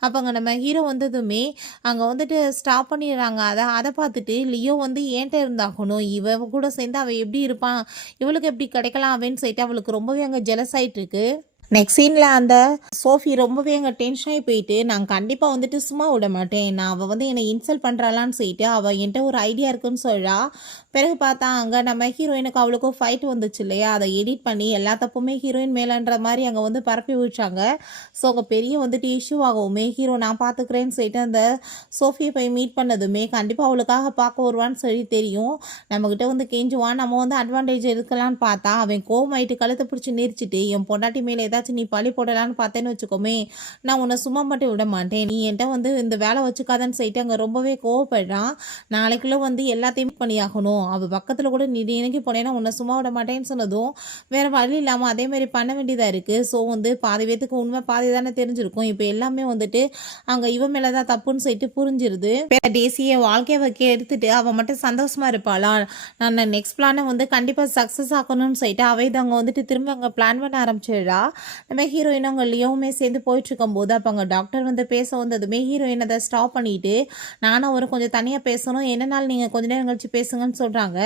அப்போ அங்கே நம்ம ஹீரோ வந்ததுமே அங்கே வந்துட்டு ஸ்டாப் பண்ணிடுறாங்க. அதை பார்த்துட்டு லியோ வந்து ஏன்ட்ட இருந்தாகணும், இவ கூட சேர்ந்து அவள் எப்படி இருப்பான், இவளுக்கு எப்படி கிடைக்கலாம் அவன்னு சொல்லிட்டு அவளுக்கு ரொம்பவே அங்கே ஜெலஸ் ஆகிட்டு இருக்கு. நெக்ஸ்ட் சீனில் அந்த சோஃபி ரொம்பவே அங்கே டென்ஷன் ஆகி போயிட்டு நான் கண்டிப்பாக வந்துட்டு சும்மா விட மாட்டேன், நான் அவள் வந்து என்னை இன்சல்ட் பண்ணுறாளான்னு சொல்லிட்டு அவள் என்கிட்ட ஒரு ஐடியா இருக்குன்னு சொல்கிறா. பிறகு பார்த்தா அங்கே நம்ம ஹீரோயினுக்கு அவளுக்கும் ஃபைட் வந்துச்சு இல்லையா, அதை எடிட் பண்ணி எல்லா தப்புமே ஹீரோயின் மேலேன்ற மாதிரி அங்கே வந்து பரப்பி விட்டாங்க. ஸோ அங்கே பெரிய வந்துட்டு இஷ்யூ ஆகவுமே ஹீரோ நான் பார்த்துக்கிறேன்னு சொல்லிட்டு அந்த சோஃபியை போய் மீட் பண்ணதுமே கண்டிப்பாக அவளுக்காக பார்க்க வருவான்னு சொல்லி தெரியும். நம்மக்கிட்ட வந்து கெஞ்சுவான், நம்ம வந்து அட்வான்டேஜ் இருக்கலான்னு பார்த்தா அவன் கோவமாயிட்டு கழுத்தை பிடிச்சி நெரிச்சிட்டு என் பொண்டாட்டி மேலே ஏதாச்சும் நீ பழி போடலான்னு பார்த்தேன்னு வச்சுக்கோமே, நான் உன்னை சும்மா மட்டும் விட மாட்டேன், நீ என்கிட்ட வந்து இந்த வேலை வச்சுக்காதன்னு சொல்லிட்டு அங்கே ரொம்பவே கோவப்படுறான். நாளைக்குள்ளே வந்து எல்லாத்தையுமே பண்ணியாகணும், அவள் பக்கத்தில் கூட நீ இறங்கி போனேன்னா உன்னை சும்மா விட மாட்டேன்னு சொன்னதும் வேறு வழி இல்லாமல் அதேமாதிரி பண்ண வேண்டியதாக இருக்குது. ஸோ வந்து பாதி பேத்துக்கு உண்மை பாதி தானே தெரிஞ்சிருக்கும். இப்போ எல்லாமே வந்துட்டு அங்கே இவன் மேலே தான் தப்புன்னு சொல்லிட்டு புரிஞ்சிருது. டேசியை வாழ்க்கையை வைக்க எடுத்துட்டு அவள் மட்டும் சந்தோஷமாக இருப்பாளா, நான் நெக்ஸ்ட் பிளானை வந்து கண்டிப்பாக சக்ஸஸ் ஆகணும்னு சொல்லிட்டு அவை அங்கே வந்துட்டு திரும்ப அங்கே பிளான் பண்ண ஆரம்பிச்சிடுறா. நம்ம ஹீரோயின் அவங்க லியோவுமே சேர்ந்து போயிட்டு இருக்கும்போது அப்போ அங்கே டாக்டர் வந்து பேச வந்ததுமே ஹீரோயின் அதை ஸ்டாப் பண்ணிட்டு நானும் அவரும் கொஞ்சம் தனியாக பேசணும், என்னன்னாலும் நீங்கள் கொஞ்ச நேரம் கழிச்சு பேசுங்கன்னு சொல்கிறாங்க.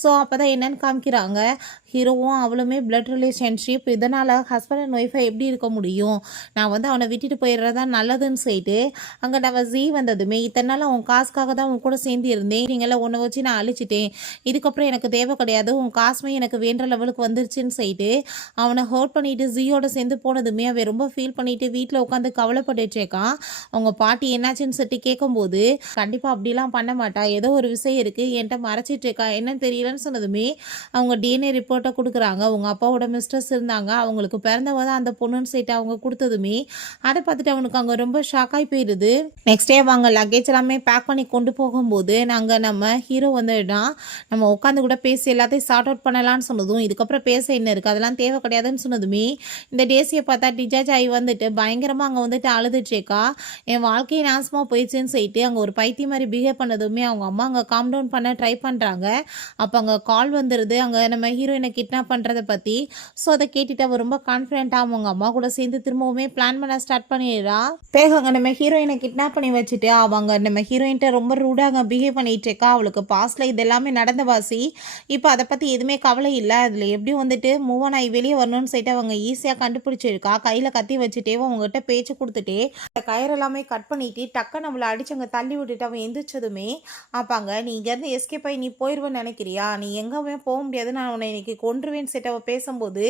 ஸோ அப்போ தான் என்னன்னு காமிக்கிறாங்க. ஹீரோவும் அவளுமே பிளட் ரிலேஷன்ஷிப், இதனால் ஹஸ்பண்ட் அண்ட் ஒய்ஃபை எப்படி இருக்க முடியும், நான் வந்து அவனை விட்டுட்டு போயிடுறதா நல்லதுன்னு சொல்லிட்டு அங்கே நம்ம ஜீ வந்ததுமே இத்தனை நாள் அவன் காசுக்காக தான் உன் கூட சேர்ந்து இருந்தேன், நீங்கள உன்னை வச்சு நான் அழிச்சிட்டேன், இதுக்கப்புறம் எனக்கு தேவை கிடையாது, உன் காசுமே எனக்கு வேண்ட லெவலுக்கு வந்துருச்சுன்னு சொல்லிட்டு அவனை ஹர்ட் பண்ணிட்டு ஜீயோட சேர்ந்து போனதுமே அவன் ரொம்ப ஃபீல் பண்ணிட்டு வீட்டில் உட்காந்து கவலைப்பட்டுட்டு இருக்கான். அவங்க பாட்டி என்னாச்சுன்னு சொல்லிட்டு கேட்கும்போது கண்டிப்பாக அப்படிலாம் பண்ண மாட்டா, ஏதோ ஒரு விஷயம் இருக்குது என்கிட்ட மறைச்சிட்டு இருக்கா என்னன்னு தெரியலன்னு சொன்னதுமே அவங்க டிஎன்ஏ ரிப்போர்ட்டை கொடுக்குறாங்க. அவங்க அப்பாவோட மிஸ்டர்ஸ் இருந்தாங்க, அவங்களுக்கு பிறந்தவ தான் அந்த பொண்ணுன்னு சொல்லிட்டு அவங்க கொடுத்ததுமே அதை பார்த்துட்டு அவனுக்கு அங்கே ரொம்ப ஷாக்காகி போயிடுது. நெக்ஸ்ட் டே அவங்க லக்கேஜ் எல்லாமே பேக் பண்ணி கொண்டு போகும்போது நாங்கள் நம்ம ஹீரோ வந்துடா நம்ம உட்காந்து கூட பேசி எல்லாத்தையும் சார்ட் அவுட் பண்ணலான்னு சொன்னதும் இதுக்கப்புறம் பேச என்ன இருக்குது அதெல்லாம் தேவை கிடையாதுன்னு சொன்னதுமே இந்த டேசியை பார்த்தா டிஜார்ஜ் ஆகி வந்துட்டு பயங்கரமாக அங்கே வந்துட்டு அழுதுட்ருக்கா. என் வாழ்க்கையை நாசமாக போயிடுச்சுன்னு சொல்லிட்டு அங்கே ஒரு பைத்தியம் மாதிரி பிஹேவ் பண்ணதுமே அவங்க அம்மா அங்கே காம் டவுன் பண்ண ட்ரை பண்ணுறாங்க. அப்போ அங்கே கால் வந்துடுது அங்கே நம்ம ஹீரோயினை கிட்னாப் பண்ணுறதை பற்றி. ஸோ அதை கேட்டுட்டு அவள் ரொம்ப கான்ஃபிடென்ட்டாக அவங்க அம்மா கூட சேர்ந்து திரும்பவுமே பிளான் பண்ண ஸ்டார்ட் பண்ணிடுறா. பிறகு அங்கே நம்ம ஹீரோயினை கிட்னாப் பண்ணி வச்சுட்டு அவங்க நம்ம ஹீரோயின்ட்ட ரொம்ப ரூடாக அங்கே பிஹேவ் பண்ணிட்டு இருக்கா. அவளுக்கு பாஸ்டில் இது எல்லாமே நடந்த வாசி, இப்போ அதை பற்றி எதுவுமே கவலை இல்லை, அதில் எப்படி வந்துட்டு மூவ் ஆன் ஆகி வெளியே வரணும்னு சொல்லிட்டு அவங்க ஈஸியாக கண்டுபிடிச்சிருக்கா. கையில் கத்தி வச்சுட்டே அவங்ககிட்ட பேச்சு கொடுத்துட்டே அந்த கயிறெல்லாமே கட் பண்ணிட்டு டக்க நம்மளை அடிச்சு அங்கே தள்ளி விட்டுட்டு அவன் எந்திரிச்சதுமே ஆப்பாங்க நீ இங்கேருந்து எஸ்கேப் ஆகி நீ போயிடுவேன்னு நினைக்கிறியா, நீ எங்கேயுமே போக முடியாது, நான் உன்னை இன்னைக்கு கொன்றுவேன்னு சொல்லிட்டு அவள் பேசும்போது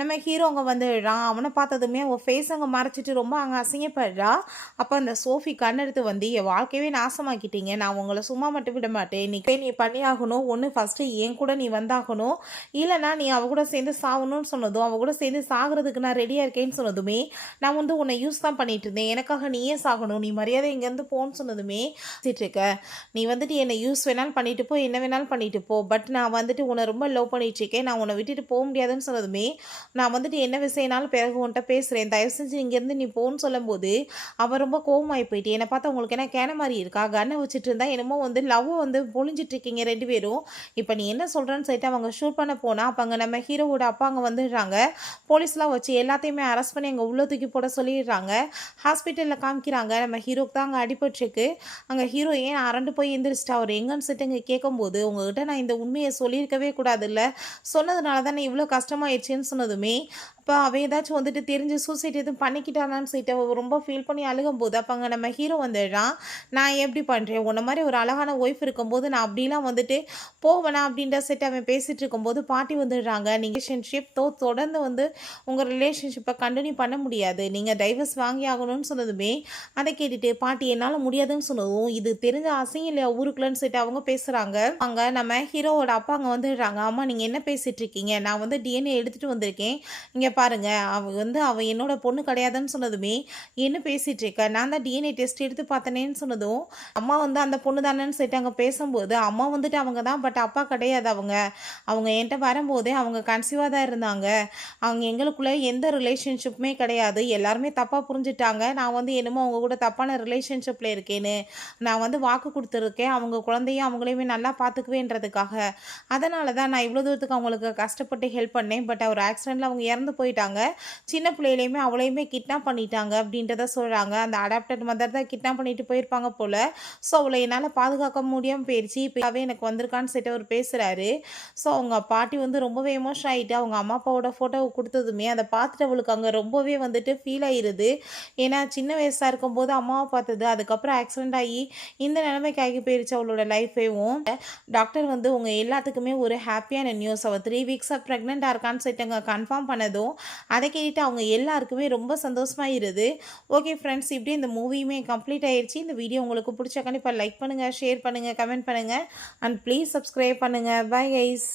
நம்ம ஹீரோ அங்கே வந்துடுறான். அவனை பார்த்ததுமே அவள் ஃபேஸ் அங்கே மறைச்சிட்டு ரொம்ப அங்கே அசிங்கப்படுறா. அப்போ அந்த சோஃபி கண்ணெடுத்து வந்து என் வாழ்க்கையவே நாசமாக்கிட்டீங்க, நான் உங்களை சும்மா மட்டும் விட மாட்டேன், இன்னைக்கு நீ பண்ணி ஆகணும், ஒன்று ஃபஸ்ட்டு என் கூட நீ வந்தாகணும், இல்லைனா நீ அவ கூட சேர்ந்து சாகணும்னு சொன்னதும் அவ கூட சேர்ந்து சாகிறதுக்கு நான் ரெடியாக இருக்கேன்னு சொன்னதுமே நான் வந்து உன்னை யூஸ் தான் பண்ணிட்டு இருந்தேன், எனக்காக நீயே சாகணும், நீ மரியாதை இங்கேருந்து போன்னு சொன்னதுமே இருக்க நீ வந்துட்டு என்னை யூஸ் வேணாலும் பண்ணிட்டு போ, என்ன வேணாலும் பண்ணிட்டு போ, பட் நான் வந்துட்டு உன்னை ரொம்ப லவ் பண்ணிட்டு இருக்கேன், நான் உன்னை விட்டுட்டு போக முடியாதுன்னு சொன்னதுமே நான் வந்துட்டு என்ன விஷயம்னாலும் பிறகு உன்ட்ட பேசுகிறேன், தயவு செஞ்சு இங்கேருந்து நீ போன்னு சொல்லும்போது அவள் ரொம்ப கோவமாகி போயிட்டு என்னை பார்த்தா உங்களுக்கு என்ன கேன மாதிரி இருக்கா, கன்னை வச்சுட்டு இருந்தா என்னமோ வந்து லவ் வந்து பொழிஞ்சிட்டு இருக்கீங்க 2 பேரும், இப்போ நீ என்ன சொல்கிறேன்னு சொல்லிட்டு அவங்க ஷூட் பண்ண போனால் அப்போ அங்கே நம்ம ஹீரோவோட அப்பா அங்கே வந்துடுறாங்க. போலீஸ்லாம் வச்சு எல்லாத்தையுமே அரெஸ்ட் பண்ணி அங்கே உள்ள தூக்கி போட சொல்லிடுறாங்க. ஹாஸ்பிட்டலில் காமிக்கிறாங்க நம்ம ஹீரோக்கு தான் அங்கே அடிபட்டுருக்கு. அங்கே ஹீரோ ஏன் அரண்டு போய் எந்திரிச்சிட்டா, அவர் எங்கன்னு சொல்லிட்டு இங்கே கேட்கும்போது உங்ககிட்ட நான் இந்த உண்மையை சொல்லியிருக்கவே கூடாது இல்லை, சொன்னதுனால தானே இவ்வளோ கஷ்டமாயிடுச்சுன்னு சொன்னதுமே இப்போ அவ ஏதாச்சும் வந்துட்டு தெரிஞ்சு சூசைட் எதுவும் பண்ணிக்கிட்டானான்னு சொல்லிட்டு அவ ரொம்ப ஃபீல் பண்ணி அழுகும்போது, அப்போ அங்கே நம்ம ஹீரோ வந்துடுறான். நான் எப்படி பண்ணுறேன் உன்ன மாதிரி ஒரு அழகான ஒய்ஃப் இருக்கும்போது நான் அப்படிலாம் வந்துட்டு போவேனா அப்படின்ற செட் அவன் பேசிட்டு இருக்கும்போது பாட்டி வந்துடுறாங்க. நீங்கள் ரிலேஷன்ஷிப் தொடர்ந்து வந்து உங்கள் ரிலேஷன்ஷிப்பை கண்டினியூ பண்ண முடியாது, நீங்கள் டைவர்ஸ் வாங்கி ஆகணும்னு சொன்னதுமே அதை கேட்டுட்டு பாட்டி என்னால் முடியாதுன்னு சொன்னதும் இது தெரிஞ்ச அசிங்கம் இல்லையா ஊருக்குலன்னு சொல்லிட்டு அவங்க பேசுகிறாங்க. அங்கே நம்ம ஹீரோவோட அப்பா அங்கே வந்துடுறாங்க. அம்மா நீங்கள் என்ன பேசிட்டு இருக்கீங்க, நான் வந்து டிஎன்ஏ எடுத்துகிட்டு வந்திருக்கேன், இங்கே பாருங்க அவ என்னோட பொண்ணு கிடையாதுன்னு சொன்னதுமே என்ன பேசிட்டு இருக்க, நான் தான் டிஎன்ஏ டெஸ்ட் எடுத்து பார்த்தனேன்னு சொன்னதும் அம்மா வந்து அந்த பொண்ணு தானேன்னு சொல்லிட்டு அங்கே பேசும்போது அம்மா வந்துட்டு அவங்க தான், பட் அப்பா கிடையாது. அவங்க அவங்க என்கிட்ட வரும்போதே அவங்க கன்சீவாக தான் இருந்தாங்க. அவங்க எங்களுக்குள்ள எந்த ரிலேஷன்ஷிப்புமே கிடையாது, எல்லாருமே தப்பாக புரிஞ்சுட்டாங்க. நான் வந்து என்னமோ அவங்க கூட தப்பான ரிலேஷன்ஷிப்பில் இருக்கேன்னு நான் வந்து வாக்கு கொடுத்துருக்கேன், அவங்க குழந்தையும் அவங்களையுமே நல்லா பார்த்துக்குவேன்றதுக்காக. அதனால தான் நான் இவ்வளோ தூரத்துக்கு அவங்களுக்கு கஷ்டப்பட்டு ஹெல்ப் பண்ணேன். பட் ஒரு ஆக்சிடெண்ட்டில் அவங்க இறந்து போயிட்டாங்க. சின்ன பிள்ளையிலையுமே அவளையுமே கிட்னாப் பண்ணிட்டாங்க அப்படின்றத சொல்கிறாங்க. அந்த அடாப்டட் மதர் தான் கிட்னாப் பண்ணிட்டு போயிருப்பாங்க போல். ஸோ அவளை என்னால் பாதுகாக்க முடியாமல் போயிடுச்சு, இப்போவே எனக்கு வந்திருக்கான்னு சொல்லிட்டு அவர் பேசுகிறாரு. ஸோ அவங்க பாட்டி வந்து ரொம்பவே எமோஷன் ஆகிட்டு அவங்க அம்மா அப்பாவோட ஃபோட்டோவை கொடுத்ததுமே அதை பார்த்துட்டு அவளுக்கு அங்கே ரொம்பவே வந்துட்டு ஃபீல் ஆகிருது. ஏன்னா சின்ன வயசாக இருக்கும்போது அம்மாவை பார்த்தது, அதுக்கப்புறம் ஆக்சிடெண்ட் ஆகி இந்த நிலைமைக்கு ஆகி போயிடுச்சு அவளோட லைஃபேவும். டாக்டர் வந்து உங்கள் எல்லாத்துக்குமே ஒரு ஹாப்பியான நியூஸ், அவள் 3 வீக்ஸாக ப்ரெக்னெண்ட்டாக இருக்கான்னு சொல்லிட்டு அங்கே கன்ஃபார்ம் பண்ணதும் அதை கேட்டுட்டு அவங்க எல்லாருக்குமே ரொம்ப சந்தோஷமாயிருது. ஓகே ஃப்ரெண்ட்ஸ், இப்படி இந்த மூவியுமே கம்ப்ளீட் ஆயிடுச்சு. இந்த வீடியோ உங்களுக்கு பிடிச்ச கண்டிப்பாக லைக் பண்ணுங்கள், ஷேர் பண்ணுங்கள், கமெண்ட் பண்ணுங்கள் அண்ட் ப்ளீஸ் சப்ஸ்கிரைப் பண்ணுங்கள். Bye guys.